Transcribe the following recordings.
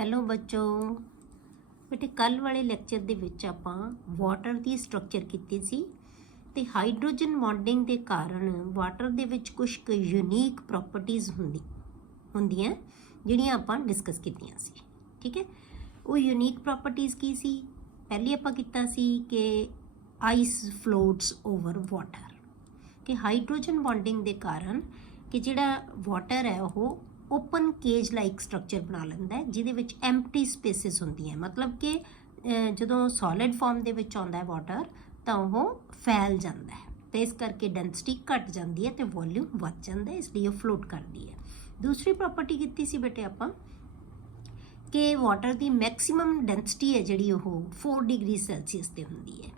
Hello ਬੱਚੋ ਬੇਟੇ ਕੱਲ ਵਾਲੇ ਲੈਕਚਰ ਦੇ ਵਿੱਚ ਆਪਾਂ ਵਾਟਰ ਦੀ ਸਟਰਕਚਰ ਕੀਤੀ ਸੀ ਤੇ ਹਾਈਡਰੋਜਨ ਬੌਂਡਿੰਗ ਦੇ ਕਾਰਨ ਵਾਟਰ ਦੇ ਵਿੱਚ ਕੁਝ ਕੁ ਯੂਨੀਕ ਪ੍ਰੋਪਰਟੀਜ਼ ਹੁੰਦੀਆਂ ਜਿਹੜੀਆਂ ਆਪਾਂ ਡਿਸਕਸ ਕੀਤੀਆਂ ਸੀ। ਠੀਕ ਹੈ, ਉਹ ਯੂਨੀਕ ਪ੍ਰੋਪਰਟੀਜ਼ ਕੀ ਸੀ? ਪਹਿਲੀ ਆਪਾਂ ਕੀਤਾ ਸੀ ਕਿ ਆਈਸ ਫਲੋਟਸ ਓਵਰ ਵਾਟਰ, ਕਿ ਹਾਈਡਰੋਜਨ ਬੌਂਡਿੰਗ ਦੇ ਕਾਰਨ ਕਿ ਜਿਹੜਾ ਵਾਟਰ ਹੈ ਉਹ ਓਪਨ ਕੇਜ ਲਾਈਕ ਸਟਰਕਚਰ ਬਣਾ ਲੈਂਦਾ ਹੈ, ਜਿਹਦੇ ਵਿੱਚ ਐਮਪਟੀ ਸਪੇਸਿਸ ਹੁੰਦੀਆਂ। ਮਤਲਬ ਕਿ ਜਦੋਂ ਸੋਲਿਡ ਫਾਰਮ ਦੇ ਵਿੱਚ ਆਉਂਦਾ ਹੈ ਵਾਟਰ ਤਾਂ ਉਹ ਫੈਲ ਜਾਂਦਾ ਹੈ ਤੇ ਇਸ ਕਰਕੇ ਡੈਂਸਿਟੀ ਘਟ ਜਾਂਦੀ ਹੈ ਤੇ ਵੋਲਿਊਮ ਵੱਧ ਜਾਂਦਾ ਹੈ, ਇਸ ਲਈ ਉਹ ਫਲੋਟ ਕਰਦੀ ਹੈ। ਦੂਸਰੀ ਪ੍ਰੋਪਰਟੀ ਕੀਤੀ ਸੀ ਬੇਟੇ ਆਪਾਂ ਕਿ ਵਾਟਰ ਦੀ ਮੈਕਸਿਮਮ ਡੈਂਸਿਟੀ ਹੈ ਜਿਹੜੀ ਉਹ 4 ਡਿਗਰੀ ਸੈਲਸੀਅਸ ਤੇ ਹੁੰਦੀ ਹੈ।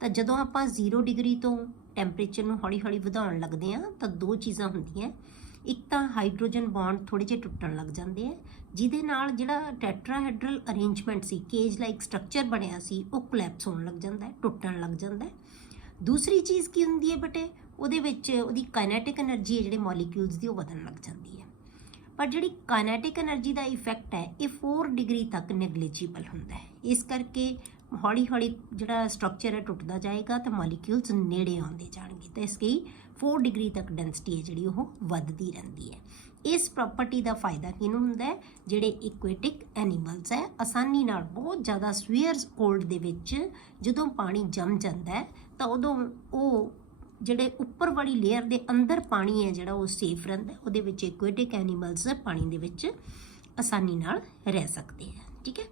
ਤਾਂ ਜਦੋਂ ਆਪਾਂ 0 ਡਿਗਰੀ ਤੋਂ ਟੈਂਪਰੇਚਰ ਨੂੰ ਹੌਲੀ ਹੌਲੀ ਵਧਾਉਣ ਲੱਗਦੇ ਹਾਂ ਤਾਂ ਦੋ ਚੀਜ਼ਾਂ ਹੁੰਦੀਆਂ। ਇੱਕ ਤਾਂ ਹਾਈਡਰੋਜਨ ਬੌਂਡ ਥੋੜ੍ਹੇ ਜਿਹੇ ਟੁੱਟਣ ਲੱਗ ਜਾਂਦੇ ਆ, ਜਿਹਦੇ ਨਾਲ ਜਿਹੜਾ ਟੈਟਰਾਹੈਡਰਲ ਅਰੇਂਜਮੈਂਟ ਸੀ, ਕੇਜ ਲਾਈਕ ਸਟਰਕਚਰ ਬਣਿਆ ਸੀ, ਉਹ ਕੋਲੈਪਸ ਹੋਣ ਲੱਗ ਜਾਂਦਾ ਹੈ, ਟੁੱਟਣ ਲੱਗ ਜਾਂਦਾ ਹੈ। ਦੂਸਰੀ ਚੀਜ਼ ਕੀ ਹੁੰਦੀ ਹੈ ਬੇਟੇ, ਉਹਦੇ ਵਿੱਚ ਉਹਦੀ ਕਾਈਨੈਟਿਕ ਐਨਰਜੀ ਹੈ ਜਿਹੜੇ ਮੋਲੀਕਿਊਲਸ ਦੀ, ਉਹ ਵਧਣ ਲੱਗ ਜਾਂਦੀ ਹੈ। ਪਰ ਜਿਹੜੀ ਕਾਈਨੈਟਿਕ ਐਨਰਜੀ ਦਾ ਇਫੈਕਟ ਹੈ ਇਹ 4 ਡਿਗਰੀ ਤੱਕ ਨੈਗਲੀਜੀਬਲ ਹੁੰਦਾ ਹੈ। ਇਸ ਕਰਕੇ ਹੌਲੀ ਹੌਲੀ ਜਿਹੜਾ ਸਟਰਕਚਰ ਹੈ ਟੁੱਟਦਾ ਜਾਏਗਾ ਤਾਂ ਮੋਲੀਕਿਊਲਸ ਨੇੜੇ ਆਉਂਦੇ ਜਾਣਗੇ, ਤਾਂ ਇਸ ਲਈ 4 ਡਿਗਰੀ ਤੱਕ ਡੈਂਸਿਟੀ ਹੈ ਜਿਹੜੀ ਉਹ ਵੱਧਦੀ ਰਹਿੰਦੀ ਹੈ। ਇਸ ਪ੍ਰੋਪਰਟੀ ਦਾ ਫਾਇਦਾ ਕਿਹਨੂੰ ਹੁੰਦਾ ਹੈ? ਜਿਹੜੇ ਇਕੁਐਟਿਕ ਐਨੀਮਲਸ ਹੈ, ਆਸਾਨੀ ਨਾਲ ਬਹੁਤ ਜ਼ਿਆਦਾ ਸਵੀਅਰ ਕੋਲਡ ਦੇ ਵਿੱਚ ਜਦੋਂ ਪਾਣੀ ਜੰਮ ਜਾਂਦਾ ਹੈ ਤਾਂ ਉਦੋਂ ਉਹ ਜਿਹੜੇ ਉੱਪਰ ਵਾਲੀ ਲੇਅਰ ਦੇ ਅੰਦਰ ਪਾਣੀ ਹੈ ਜਿਹੜਾ ਉਹ ਸੇਫ ਰਹਿੰਦਾ, ਉਹਦੇ ਵਿੱਚ ਇਕੁਐਟਿਕ ਐਨੀਮਲਸ ਪਾਣੀ ਦੇ ਵਿੱਚ ਆਸਾਨੀ ਨਾਲ ਰਹਿ ਸਕਦੇ ਆ। ਠੀਕ ਹੈ,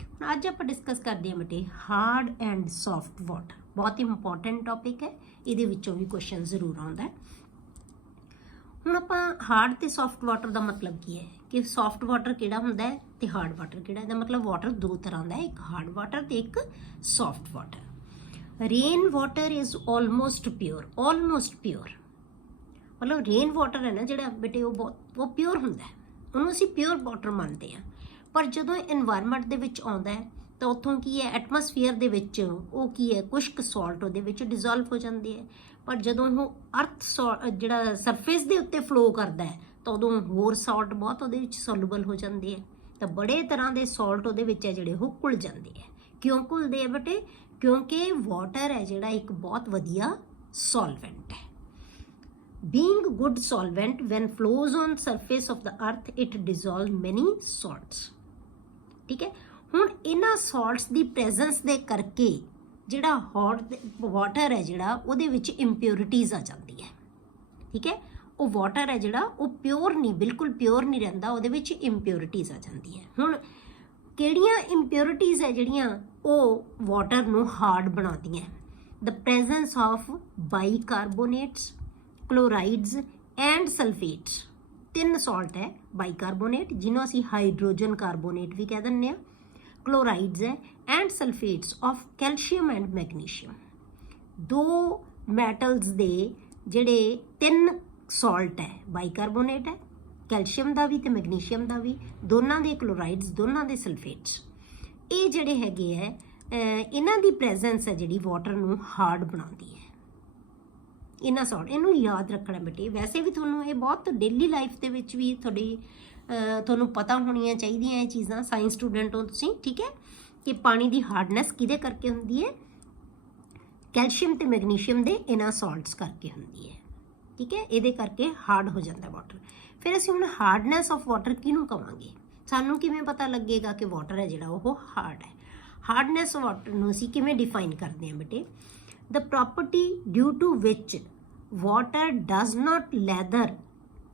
ਹੁਣ ਅੱਜ ਆਪਾਂ ਡਿਸਕਸ ਕਰਦੇ ਹਾਂ ਬੇਟੇ ਹਾਰਡ ਐਂਡ ਸੌਫਟ ਵਾਟਰ। ਬਹੁਤ ਇੰਪੋਰਟੈਂਟ ਟੌਪਿਕ ਹੈ, ਇਹਦੇ ਵਿੱਚੋਂ ਵੀ ਕੁਐਸਚਨ ਜ਼ਰੂਰ ਆਉਂਦਾ ਹੈ। ਹੁਣ ਆਪਾਂ ਹਾਰਡ ਤੇ ਸੌਫਟ ਵਾਟਰ ਦਾ ਮਤਲਬ ਕੀ ਹੈ, ਕਿ ਸੌਫਟ ਵਾਟਰ ਕਿਹੜਾ ਹੁੰਦਾ ਹੈ ਤੇ ਹਾਰਡ ਵਾਟਰ ਕਿਹੜਾ। ਇਹਦਾ ਮਤਲਬ ਵਾਟਰ ਦੋ ਤਰ੍ਹਾਂ ਦਾ ਹੈ, ਇੱਕ ਹਾਰਡ ਵਾਟਰ ਤੇ ਇੱਕ soft water. Rain water is almost pure, almost pure ਮਤਲਬ ਰੇਨ ਵਾਟਰ ਹੈ ਨਾ ਜਿਹੜਾ ਬੇਟੇ ਉਹ ਪਿਓਰ ਹੁੰਦਾ ਹੈ, ਉਹਨੂੰ ਅਸੀਂ ਪਿਓਰ ਵਾਟਰ ਮੰਨਦੇ ਹਾਂ। ਪਰ ਜਦੋਂ ਇਨਵਾਇਰਮੈਂਟ ਦੇ ਵਿੱਚ ਆਉਂਦਾ ਹੈ ਤਾਂ ਉੱਥੋਂ ਕੀ ਹੈ, ਐਟਮੋਸਫੀਅਰ ਦੇ ਵਿੱਚ ਉਹ ਕੀ ਹੈ, ਕੁਛ ਕੁ ਸਾਲਟ ਉਹਦੇ ਵਿੱਚ ਡਿਜ਼ੋਲਵ ਹੋ ਜਾਂਦੇ ਹੈ। ਪਰ ਜਦੋਂ ਉਹ ਅਰਥ ਜਿਹੜਾ ਸਰਫੇਸ ਦੇ ਉੱਤੇ ਫਲੋ ਕਰਦਾ ਹੈ ਤਾਂ ਉਦੋਂ ਹੋਰ ਸਾਲਟ ਬਹੁਤ ਉਹਦੇ ਵਿੱਚ ਸੋਲੂਬਲ ਹੋ ਜਾਂਦੇ ਹੈ। ਤਾਂ ਬੜੇ ਤਰ੍ਹਾਂ ਦੇ ਸਾਲਟ ਉਹਦੇ ਵਿੱਚ ਹੈ ਜਿਹੜੇ ਉਹ ਘੁਲ ਜਾਂਦੇ ਹੈ। ਕਿਉਂ ਘੁਲਦੇ ਆ ਬੇਟੇ? ਕਿਉਂਕਿ ਵਾਟਰ ਹੈ ਜਿਹੜਾ ਇੱਕ ਬਹੁਤ ਵਧੀਆ ਸੋਲਵੈਂਟ ਹੈ। Being good solvent, when flows on surface of the earth, it dissolve many salts. ਠੀਕ ਹੈ, ਹੁਣ ਇਹਨਾਂ ਸਾਲਟਸ ਦੀ ਪ੍ਰੈਜ਼ੈਂਸ ਦੇ ਕਰਕੇ ਜਿਹੜਾ ਹੌਟ ਵਾਟਰ ਹੈ ਜਿਹੜਾ ਉਹਦੇ ਵਿੱਚ ਇੰਪਿਓਰਿਟੀਜ਼ ਆ ਜਾਂਦੀ ਹੈ। ਠੀਕ ਹੈ, ਉਹ ਵਾਟਰ ਹੈ ਜਿਹੜਾ ਉਹ ਪਿਓਰ ਨਹੀਂ, ਬਿਲਕੁਲ ਪਿਓਰ ਨਹੀਂ ਰਹਿੰਦਾ, ਉਹਦੇ ਵਿੱਚ ਇੰਪਿਓਰਿਟੀਜ਼ ਆ ਜਾਂਦੀ ਹੈ। ਹੁਣ ਕਿਹੜੀਆਂ ਇੰਪਿਓਰਿਟੀਜ਼ ਹੈ ਜਿਹੜੀਆਂ ਉਹ ਵਾਟਰ ਨੂੰ ਹਾਰਡ ਬਣਾਉਂਦੀਆਂ? ਦ presence of bicarbonates, chlorides and ਸਲਫੇਟਸ। 3 salt ਹੈ, ਬਾਈਕਾਰਬੋਨੇਟ ਜਿਹਨੂੰ ਅਸੀਂ ਹਾਈਡਰੋਜਨ ਕਾਰਬੋਨੇਟ ਵੀ ਕਹਿ ਦਿੰਦੇ ਹਾਂ, ਕਲੋਰਾਈਡਸ ਹੈ and sulphates of calcium and magnesium. 2 metals ਦੇ ਜਿਹੜੇ 3 ਸਾਲਟ ਹੈ, ਬਾਈਕਾਰਬੋਨੇਟ ਹੈ, ਕੈਲਸ਼ੀਅਮ ਦਾ ਵੀ ਤੇ ਮੈਗਨੀਸ਼ੀਅਮ ਦਾ ਵੀ, ਦੋਨਾਂ ਦੇ ਕਲੋਰਾਈਡਸ, ਦੋਨਾਂ ਦੇ ਸਲਫੇਟਸ, ਇਹ ਜਿਹੜੇ ਹੈਗੇ ਹੈ ਇਹਨਾਂ ਦੀ ਪ੍ਰੈਜ਼ੈਂਸ ਹੈ ਜਿਹੜੀ ਵਾਟਰ ਨੂੰ ਹਾਰਡ ਬਣਾਉਂਦੀ ਹੈ। ਇਹਨਾਂ ਸਾਲਟ, ਇਹਨੂੰ ਯਾਦ ਰੱਖਣਾ ਬੇਟੇ। ਵੈਸੇ ਵੀ ਤੁਹਾਨੂੰ ਇਹ ਬਹੁਤ ਡੇਲੀ ਲਾਈਫ ਦੇ ਵਿੱਚ ਵੀ ਤੁਹਾਨੂੰ ਪਤਾ ਹੋਣੀਆਂ ਚਾਹੀਦੀਆਂ ਇਹ ਚੀਜ਼ਾਂ, ਸਾਇੰਸ ਸਟੂਡੈਂਟ ਹੋ ਤੁਸੀਂ। ਠੀਕ ਹੈ, ਕਿ ਪਾਣੀ ਦੀ ਹਾਰਡਨੈਸ ਕਿਹਦੇ ਕਰਕੇ ਹੁੰਦੀ ਹੈ? ਕੈਲਸ਼ੀਅਮ ਤੇ ਮੈਗਨੀਸ਼ੀਅਮ ਦੇ ਇਹਨਾਂ ਸਾਲਟਸ ਕਰਕੇ ਹੁੰਦੀ ਹੈ। ਠੀਕ ਹੈ, ਇਹਦੇ ਕਰਕੇ ਹਾਰਡ ਹੋ ਜਾਂਦਾ ਵਾਟਰ। ਫਿਰ ਅਸੀਂ ਹੁਣ ਹਾਰਡਨੈਸ ਆਫ ਵਾਟਰ ਕਿਹਨੂੰ ਕਵਾਂਗੇ? ਸਾਨੂੰ ਕਿਵੇਂ ਪਤਾ ਲੱਗੇਗਾ ਕਿ ਵਾਟਰ ਹੈ ਜਿਹੜਾ ਉਹ ਹਾਰਡ ਹੈ? ਹਾਰਡਨੈਸ ਆਫ ਵਾਟਰ ਨੂੰ ਅਸੀਂ ਕਿਵੇਂ ਡਿਫਾਈਨ ਕਰਦੇ ਹਾਂ ਬੇਟੇ? The property due to which water does not lather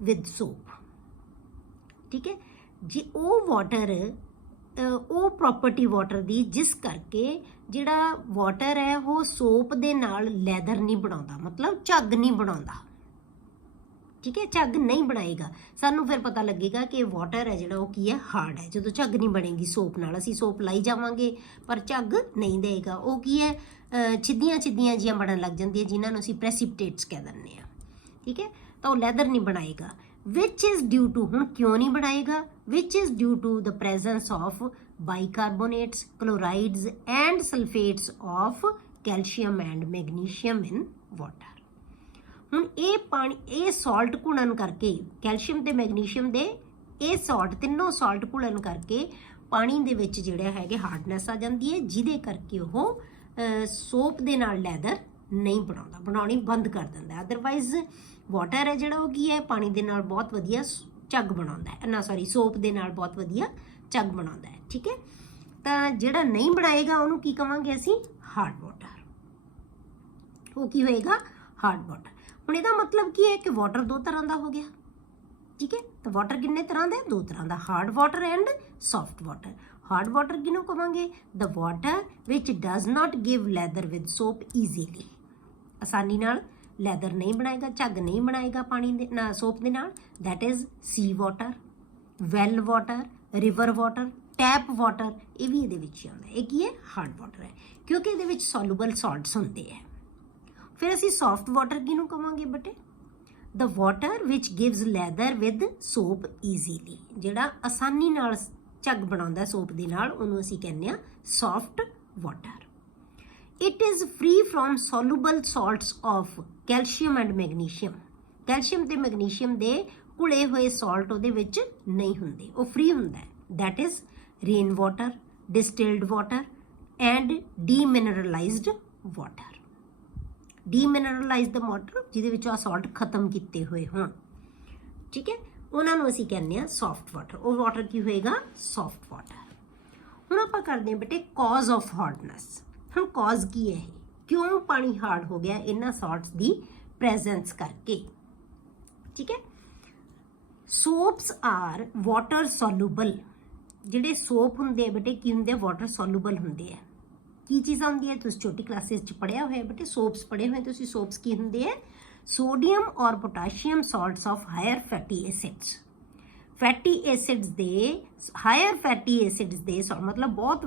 with soap. ਠੀਕ ਹੈ ਜੀ, ਉਹ ਵਾਟਰ, ਉਹ ਪ੍ਰੋਪਰਟੀ ਵਾਟਰ ਦੀ ਜਿਸ ਕਰਕੇ ਜਿਹੜਾ ਵਾਟਰ ਹੈ ਉਹ ਸੋਪ ਦੇ ਨਾਲ ਲੈਦਰ ਨਹੀਂ ਬਣਾਉਂਦਾ, ਮਤਲਬ ਝੱਗ ਨਹੀਂ ਬਣਾਉਂਦਾ। ਠੀਕ ਹੈ, ਝੱਗ ਨਹੀਂ ਬਣਾਏਗਾ। ਸਾਨੂੰ ਫਿਰ ਪਤਾ ਲੱਗੇਗਾ ਕਿ ਵਾਟਰ ਹੈ ਜਿਹੜਾ ਉਹ ਕੀ ਹੈ, ਹਾਰਡ ਹੈ। ਜਦੋਂ ਝੱਗ ਨਹੀਂ ਬਣੇਗੀ ਸੋਪ ਨਾਲ, ਅਸੀਂ ਸੋਪ ਲਾਈ ਜਾਵਾਂਗੇ ਪਰ ਝੱਗ ਨਹੀਂ ਦੇਗਾ, ਉਹ ਕੀ ਹੈ, ਛਿੱਦੀਆਂ ਛਿੱਦੀਆਂ ਜਿਹੀਆਂ ਬਣਨ ਲੱਗ ਜਾਂਦੀਆਂ ਜਿਨ੍ਹਾਂ ਨੂੰ ਅਸੀਂ ਪ੍ਰੈਸਿਪਿਟੇਟਸ ਕਹਿ ਦਿੰਦੇ ਹਾਂ। ਠੀਕ ਹੈ, ਤਾਂ ਉਹ ਲੈਦਰ ਨਹੀਂ ਬਣਾਏਗਾ। ਵਿਚ ਇਜ਼ ਡਿਊ ਟੂ, ਹੁਣ ਕਿਉਂ ਨਹੀਂ ਬਣਾਏਗਾ? Which is due to the presence of bicarbonates, chlorides and sulphates of calcium and magnesium in water. ਹੁਣ ਇਹ ਪਾਣੀ, ਇਹ ਸਾਲਟ ਘੁਲਣ ਕਰਕੇ, ਕੈਲਸ਼ੀਅਮ ਤੇ ਮੈਗਨੀਸ਼ੀਅਮ ਦੇ ਇਹ ਸੌਲਟ ਤਿੰਨੋਂ ਸੌਲਟ ਘੁਲਣ ਕਰਕੇ ਪਾਣੀ ਦੇ ਵਿੱਚ ਜਿਹੜਾ ਹੈਗੇ ਹਾਰਡਨੈਸ ਆ ਜਾਂਦੀ ਹੈ, ਜਿਹਦੇ ਕਰਕੇ ਉਹ ਸੋਪ ਦੇ ਨਾਲ ਲੈਦਰ ਨਹੀਂ ਬਣਾਉਣੀ ਬੰਦ ਕਰ ਦਿੰਦਾ। ਅਦਰਵਾਈਜ਼ ਵਾਟਰ ਹੈ ਜਿਹੜਾ ਉਹ ਕੀ ਹੈ, ਪਾਣੀ ਦੇ ਨਾਲ ਬਹੁਤ ਵਧੀਆ ਝੱਗ ਬਣਾਉਂਦਾ ਹੈ, ਨਾ ਸੌਰੀ ਸੋਪ ਦੇ ਨਾਲ ਬਹੁਤ ਵਧੀਆ ਝੱਗ ਬਣਾਉਂਦਾ ਹੈ। ਠੀਕ ਹੈ, ਤਾਂ ਜਿਹੜਾ ਨਹੀਂ ਬਣਾਏਗਾ ਉਹਨੂੰ ਕੀ ਕਵਾਂਗੇ ਅਸੀਂ, ਹਾਰਡ ਵਾਟਰ। ਉਹ ਕੀ ਹੋਏਗਾ, ਹਾਰਡ ਵਾਟਰ। ਹੁਣ ਇਹਦਾ ਮਤਲਬ ਕੀ ਹੈ ਕਿ ਵਾਟਰ ਦੋ ਤਰ੍ਹਾਂ ਦਾ ਹੋ ਗਿਆ। ਠੀਕ ਹੈ, ਤਾਂ ਵਾਟਰ ਕਿੰਨੇ ਤਰ੍ਹਾਂ ਦਾ, ਦੋ ਤਰ੍ਹਾਂ ਦਾ, hard water and soft water. Hard water ਕਿਹਨੂੰ ਕਵਾਂਗੇ, the water which does not give lather with soap easily. ਆਸਾਨੀ ਨਾਲ ਲੈਦਰ ਨਹੀਂ ਬਣਾਏਗਾ, ਝੱਗ ਨਹੀਂ ਬਣਾਏਗਾ ਪਾਣੀ ਦੇ ਨਾਲ, ਸੋਪ ਦੇ ਨਾਲ। That is C water, well water, river water, tap water, ਇਹ ਵੀ ਇਹਦੇ ਵਿੱਚ ਹੀ ਆਉਂਦਾ। ਇਹ ਕੀ ਹੈ, ਹਾਰਡ ਵਾਟਰ ਹੈ, ਕਿਉਂਕਿ ਇਹਦੇ ਵਿੱਚ ਸੋਲੂਬਲ ਸਾਲਟਸ ਹੁੰਦੇ ਹੈ। ਫਿਰ ਅਸੀਂ ਸੌਫਟ ਵਾਟਰ ਕਿਹਨੂੰ ਕਵਾਂਗੇ ਬੇਟੇ, ਦ ਵਾਟਰ ਵਿਚ gives lather with soap easily. ਜਿਹੜਾ ਆਸਾਨੀ ਨਾਲ ਝੱਗ ਬਣਾਉਂਦਾ ਸੋਪ ਦੇ ਨਾਲ, ਉਹਨੂੰ ਅਸੀਂ ਕਹਿੰਦੇ ਹਾਂ soft water. It is free from soluble salts of calcium and magnesium. Calcium ਤੇ ਮੈਗਨੀਸ਼ੀਅਮ ਦੇ ਘੁਲੇ ਹੋਏ ਸਾਲਟ ਉਹਦੇ ਵਿੱਚ ਨਹੀਂ ਹੁੰਦੇ, ਉਹ ਫ੍ਰੀ ਹੁੰਦਾ ਹੈ। That is rain water, distilled water and demineralised water. Demineralised water ਜਿਹਦੇ ਵਿੱਚ ਆ ਸਾਲਟ ਖਤਮ ਕੀਤੇ ਹੋਏ ਹੋਣ, ਠੀਕ ਹੈ, ਉਹਨਾਂ ਨੂੰ ਅਸੀਂ ਕਹਿੰਦੇ ਹਾਂ ਸੌਫਟ ਵਾਟਰ। ਉਹ ਵਾਟਰ ਕੀ ਹੋਏਗਾ, ਸੌਫਟ ਵਾਟਰ। ਹੁਣ ਆਪਾਂ ਕਰਦੇ ਹਾਂ ਬੇਟੇ ਕਾਜ਼ ਆਫ ਹਾਰਡਨੈਸ। ਹੁਣ ਕਾਜ਼ ਕੀ ਹੈ, ਕਿਉਂ ਪਾਣੀ ਹਾਰਡ ਹੋ ਗਿਆ, ਇਹਨਾਂ ਸਾਲਟਸ ਦੀ ਪ੍ਰੈਜ਼ੈਂਸ ਕਰਕੇ। ਠੀਕ ਹੈ, ਸੋਪਸ ਆਰ ਵਾਟਰ ਸੋਲੂਬਲ। ਜਿਹੜੇ ਸੋਪ ਹੁੰਦੇ ਆ ਬੇਟੇ ਕੀ ਹੁੰਦੇ ਆ, ਵਾਟਰ ਸੋਲੂਬਲ ਹੁੰਦੇ ਆ। ਕੀ ਚੀਜ਼ਾਂ ਹੁੰਦੀਆਂ, ਤੁਸੀਂ ਛੋਟੀ ਕਲਾਸਿਸ 'ਚ ਪੜ੍ਹਿਆ ਹੋਇਆ ਬੇਟੇ, ਸੋਪਸ ਪੜ੍ਹੇ ਹੋਏ ਤੁਸੀਂ। ਸੋਪਸ ਕੀ ਹੁੰਦੇ ਆ, ਸੋਡੀਅਮ ਔਰ potassium salts of higher fatty acids. Fatty acids ਦੇ, ਹਾਇਰ ਫੈਟੀ ਐਸਿਡਸ ਦੇ ਮਤਲਬ ਬਹੁਤ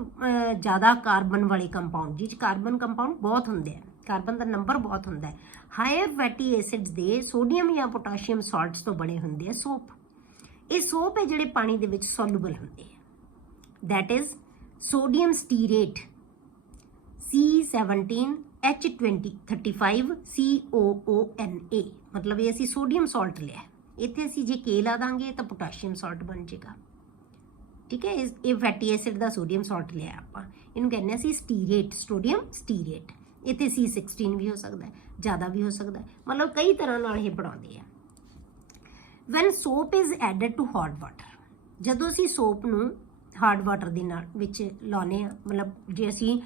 ਜ਼ਿਆਦਾ ਕਾਰਬਨ ਵਾਲੇ ਕੰਪਾਊਂਡ, ਜਿਹ 'ਚ ਕਾਰਬਨ ਕੰਪਾਊਂਡ ਬਹੁਤ ਹੁੰਦੇ ਆ, ਕਾਰਬਨ ਦਾ ਨੰਬਰ ਬਹੁਤ ਹੁੰਦਾ ਹੈ। ਹਾਇਰ ਫੈਟੀ ਐਸਿਡਸ ਦੇ ਸੋਡੀਅਮ ਜਾਂ ਪੋਟਾਸ਼ੀਅਮ ਸਾਲਟਸ ਤੋਂ ਬਣੇ ਹੁੰਦੇ ਆ ਸੋਪ। ਇਹ ਸੋਪ ਹੈ ਜਿਹੜੇ ਪਾਣੀ ਦੇ ਵਿੱਚ ਸੋਲੂਬਲ ਹੁੰਦੇ ਆ। That is sodium stearate C17H35 COONA, ਮਤਲਬ ਇਹ ਅਸੀਂ ਸੋਡੀਅਮ ਸਾਲਟ ਲਿਆ। ਇੱਥੇ ਅਸੀਂ ਜੇ K ਲਾ ਦਾਂਗੇ ਤਾਂ ਪੋਟਾਸ਼ੀਅਮ ਸਾਲਟ ਬਣ ਜਾਏਗਾ। ਠੀਕ ਹੈ, ਇਹ ਫੈਟੀ ਐਸਿਡ ਦਾ ਸੋਡੀਅਮ ਸਾਲਟ ਲਿਆ ਆਪਾਂ, ਇਹਨੂੰ ਕਹਿੰਦੇ ਅਸੀਂ ਸਟੀਰੇਟ, ਸੋਡੀਅਮ ਸਟੀਰੇਟ। ਇੱਥੇ C16 ਵੀ ਹੋ ਸਕਦਾ ਹੈ, ਜ਼ਿਆਦਾ ਵੀ ਹੋ ਸਕਦਾ ਹੈ, ਮਤਲਬ ਕਈ ਤਰ੍ਹਾਂ ਨਾਲ ਇਹ ਬਣਾਉਂਦੇ ਆ। When soap is added to hard water, ਜਦੋਂ ਅਸੀਂ ਸੋਪ ਨੂੰ ਹਾਰਡ ਵਾਟਰ ਦੇ ਨਾਲ ਵਿੱਚ ਲਾਉਂਦੇ ਹਾਂ, ਮਤਲਬ ਜੇ ਅਸੀਂ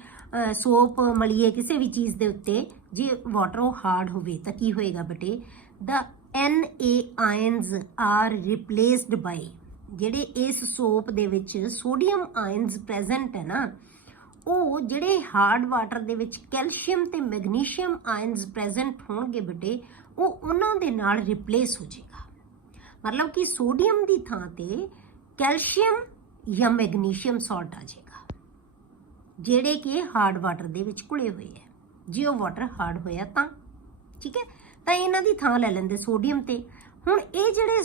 ਸੋਪ ਮਲੀਏ ਕਿਸੇ ਵੀ ਚੀਜ਼ ਦੇ ਉੱਤੇ, ਜੇ ਵਾਟਰ ਉਹ ਹਾਰਡ ਹੋਵੇ ਤਾਂ ਕੀ ਹੋਏਗਾ ਬੇਟੇ, ਦਾ Na ਆਇਨਸ ਆਰ ਰਿਪਲੇਸਡ ਬਾਈ, ਜਿਹੜੇ ਇਸ ਸੋਪ ਦੇ ਵਿੱਚ ਸੋਡੀਅਮ ਆਇਨਸ ਪ੍ਰੈਜ਼ੈਂਟ ਹੈ ਨਾ, ਉਹ ਜਿਹੜੇ ਹਾਰਡ ਵਾਟਰ ਦੇ ਵਿੱਚ ਕੈਲਸ਼ੀਅਮ ਤੇ ਮੈਗਨੀਸ਼ੀਅਮ ਆਇਨਸ ਪ੍ਰੈਜ਼ੈਂਟ ਹੋਣਗੇ ਬੇਟੇ, ਉਹ ਉਹਨਾਂ ਦੇ ਨਾਲ ਰਿਪਲੇਸ ਹੋ ਜਾਏਗਾ। ਮਤਲਬ ਕਿ ਸੋਡੀਅਮ ਦੀ ਥਾਂ ਤੇ ਕੈਲਸ਼ੀਅਮ ਜਾਂ ਮੈਗਨੀਸ਼ੀਅਮ ਸਾਲਟ ਆ ਜਾਏਗਾ, ਜਿਹੜੇ ਕਿ ਹਾਰਡ ਵਾਟਰ ਦੇ ਵਿੱਚ ਘੁਲੇ ਹੋਏ ਹੈ, ਜੇ ਉਹ ਵਾਟਰ ਹਾਰਡ ਹੋਇਆ ਤਾਂ। ਠੀਕ ਹੈ, ਤਾਂ ਇਹਨਾਂ ਦੀ ਥਾਂ ਲੈ ਲੈਂਦੇ ਸੋਡੀਅਮ ਤੇ। ਹੁਣ ਇਹ ਜਿਹੜੇ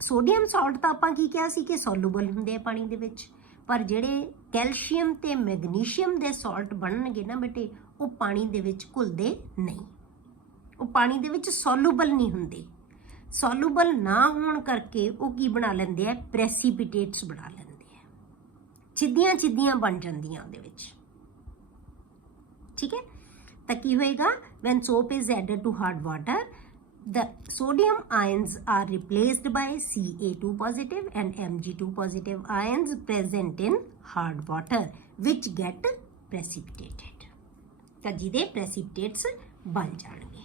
ਸੋਡੀਅਮ ਸਾਲਟ ਤਾਂ ਆਪਾਂ ਕੀ ਕਿਹਾ ਸੀ ਕਿ ਸੋਲੂਬਲ ਹੁੰਦੇ ਆ ਪਾਣੀ ਦੇ ਵਿੱਚ, ਪਰ ਜਿਹੜੇ ਕੈਲਸ਼ੀਅਮ ਤੇ ਮੈਗਨੀਸ਼ੀਅਮ ਦੇ ਸਾਲਟ ਬਣਨਗੇ ਨਾ ਬੇਟੇ, ਉਹ ਪਾਣੀ ਦੇ ਵਿੱਚ ਘੁਲਦੇ ਨਹੀਂ, ਉਹ ਪਾਣੀ ਦੇ ਵਿੱਚ ਸੋਲੂਬਲ ਨਹੀਂ ਹੁੰਦੇ। ਸੋਲੂਬਲ ਨਾ ਹੋਣ ਕਰਕੇ ਉਹ ਕੀ ਬਣਾ ਲੈਂਦੇ ਆ, ਪ੍ਰੈਸੀਪੀਟੇਟਸ ਬਣਾ ਲੈਂਦੇ ਆ, ਚਿੱਦੀਆਂ ਚਿੱਦੀਆਂ ਬਣ ਜਾਂਦੀਆਂ ਉਹਦੇ ਵਿੱਚ। ਠੀਕ ਹੈ, ਤਾਂ ਕੀ ਹੋਏਗਾ, when soap is added to hard water, the sodium ions are replaced by Ca2 positive and Mg2 positive ions present in hard water which get precipitated, ਤਾਂ ਜਿਹਦੇ precipitates ਬਣ ਜਾਣਗੇ।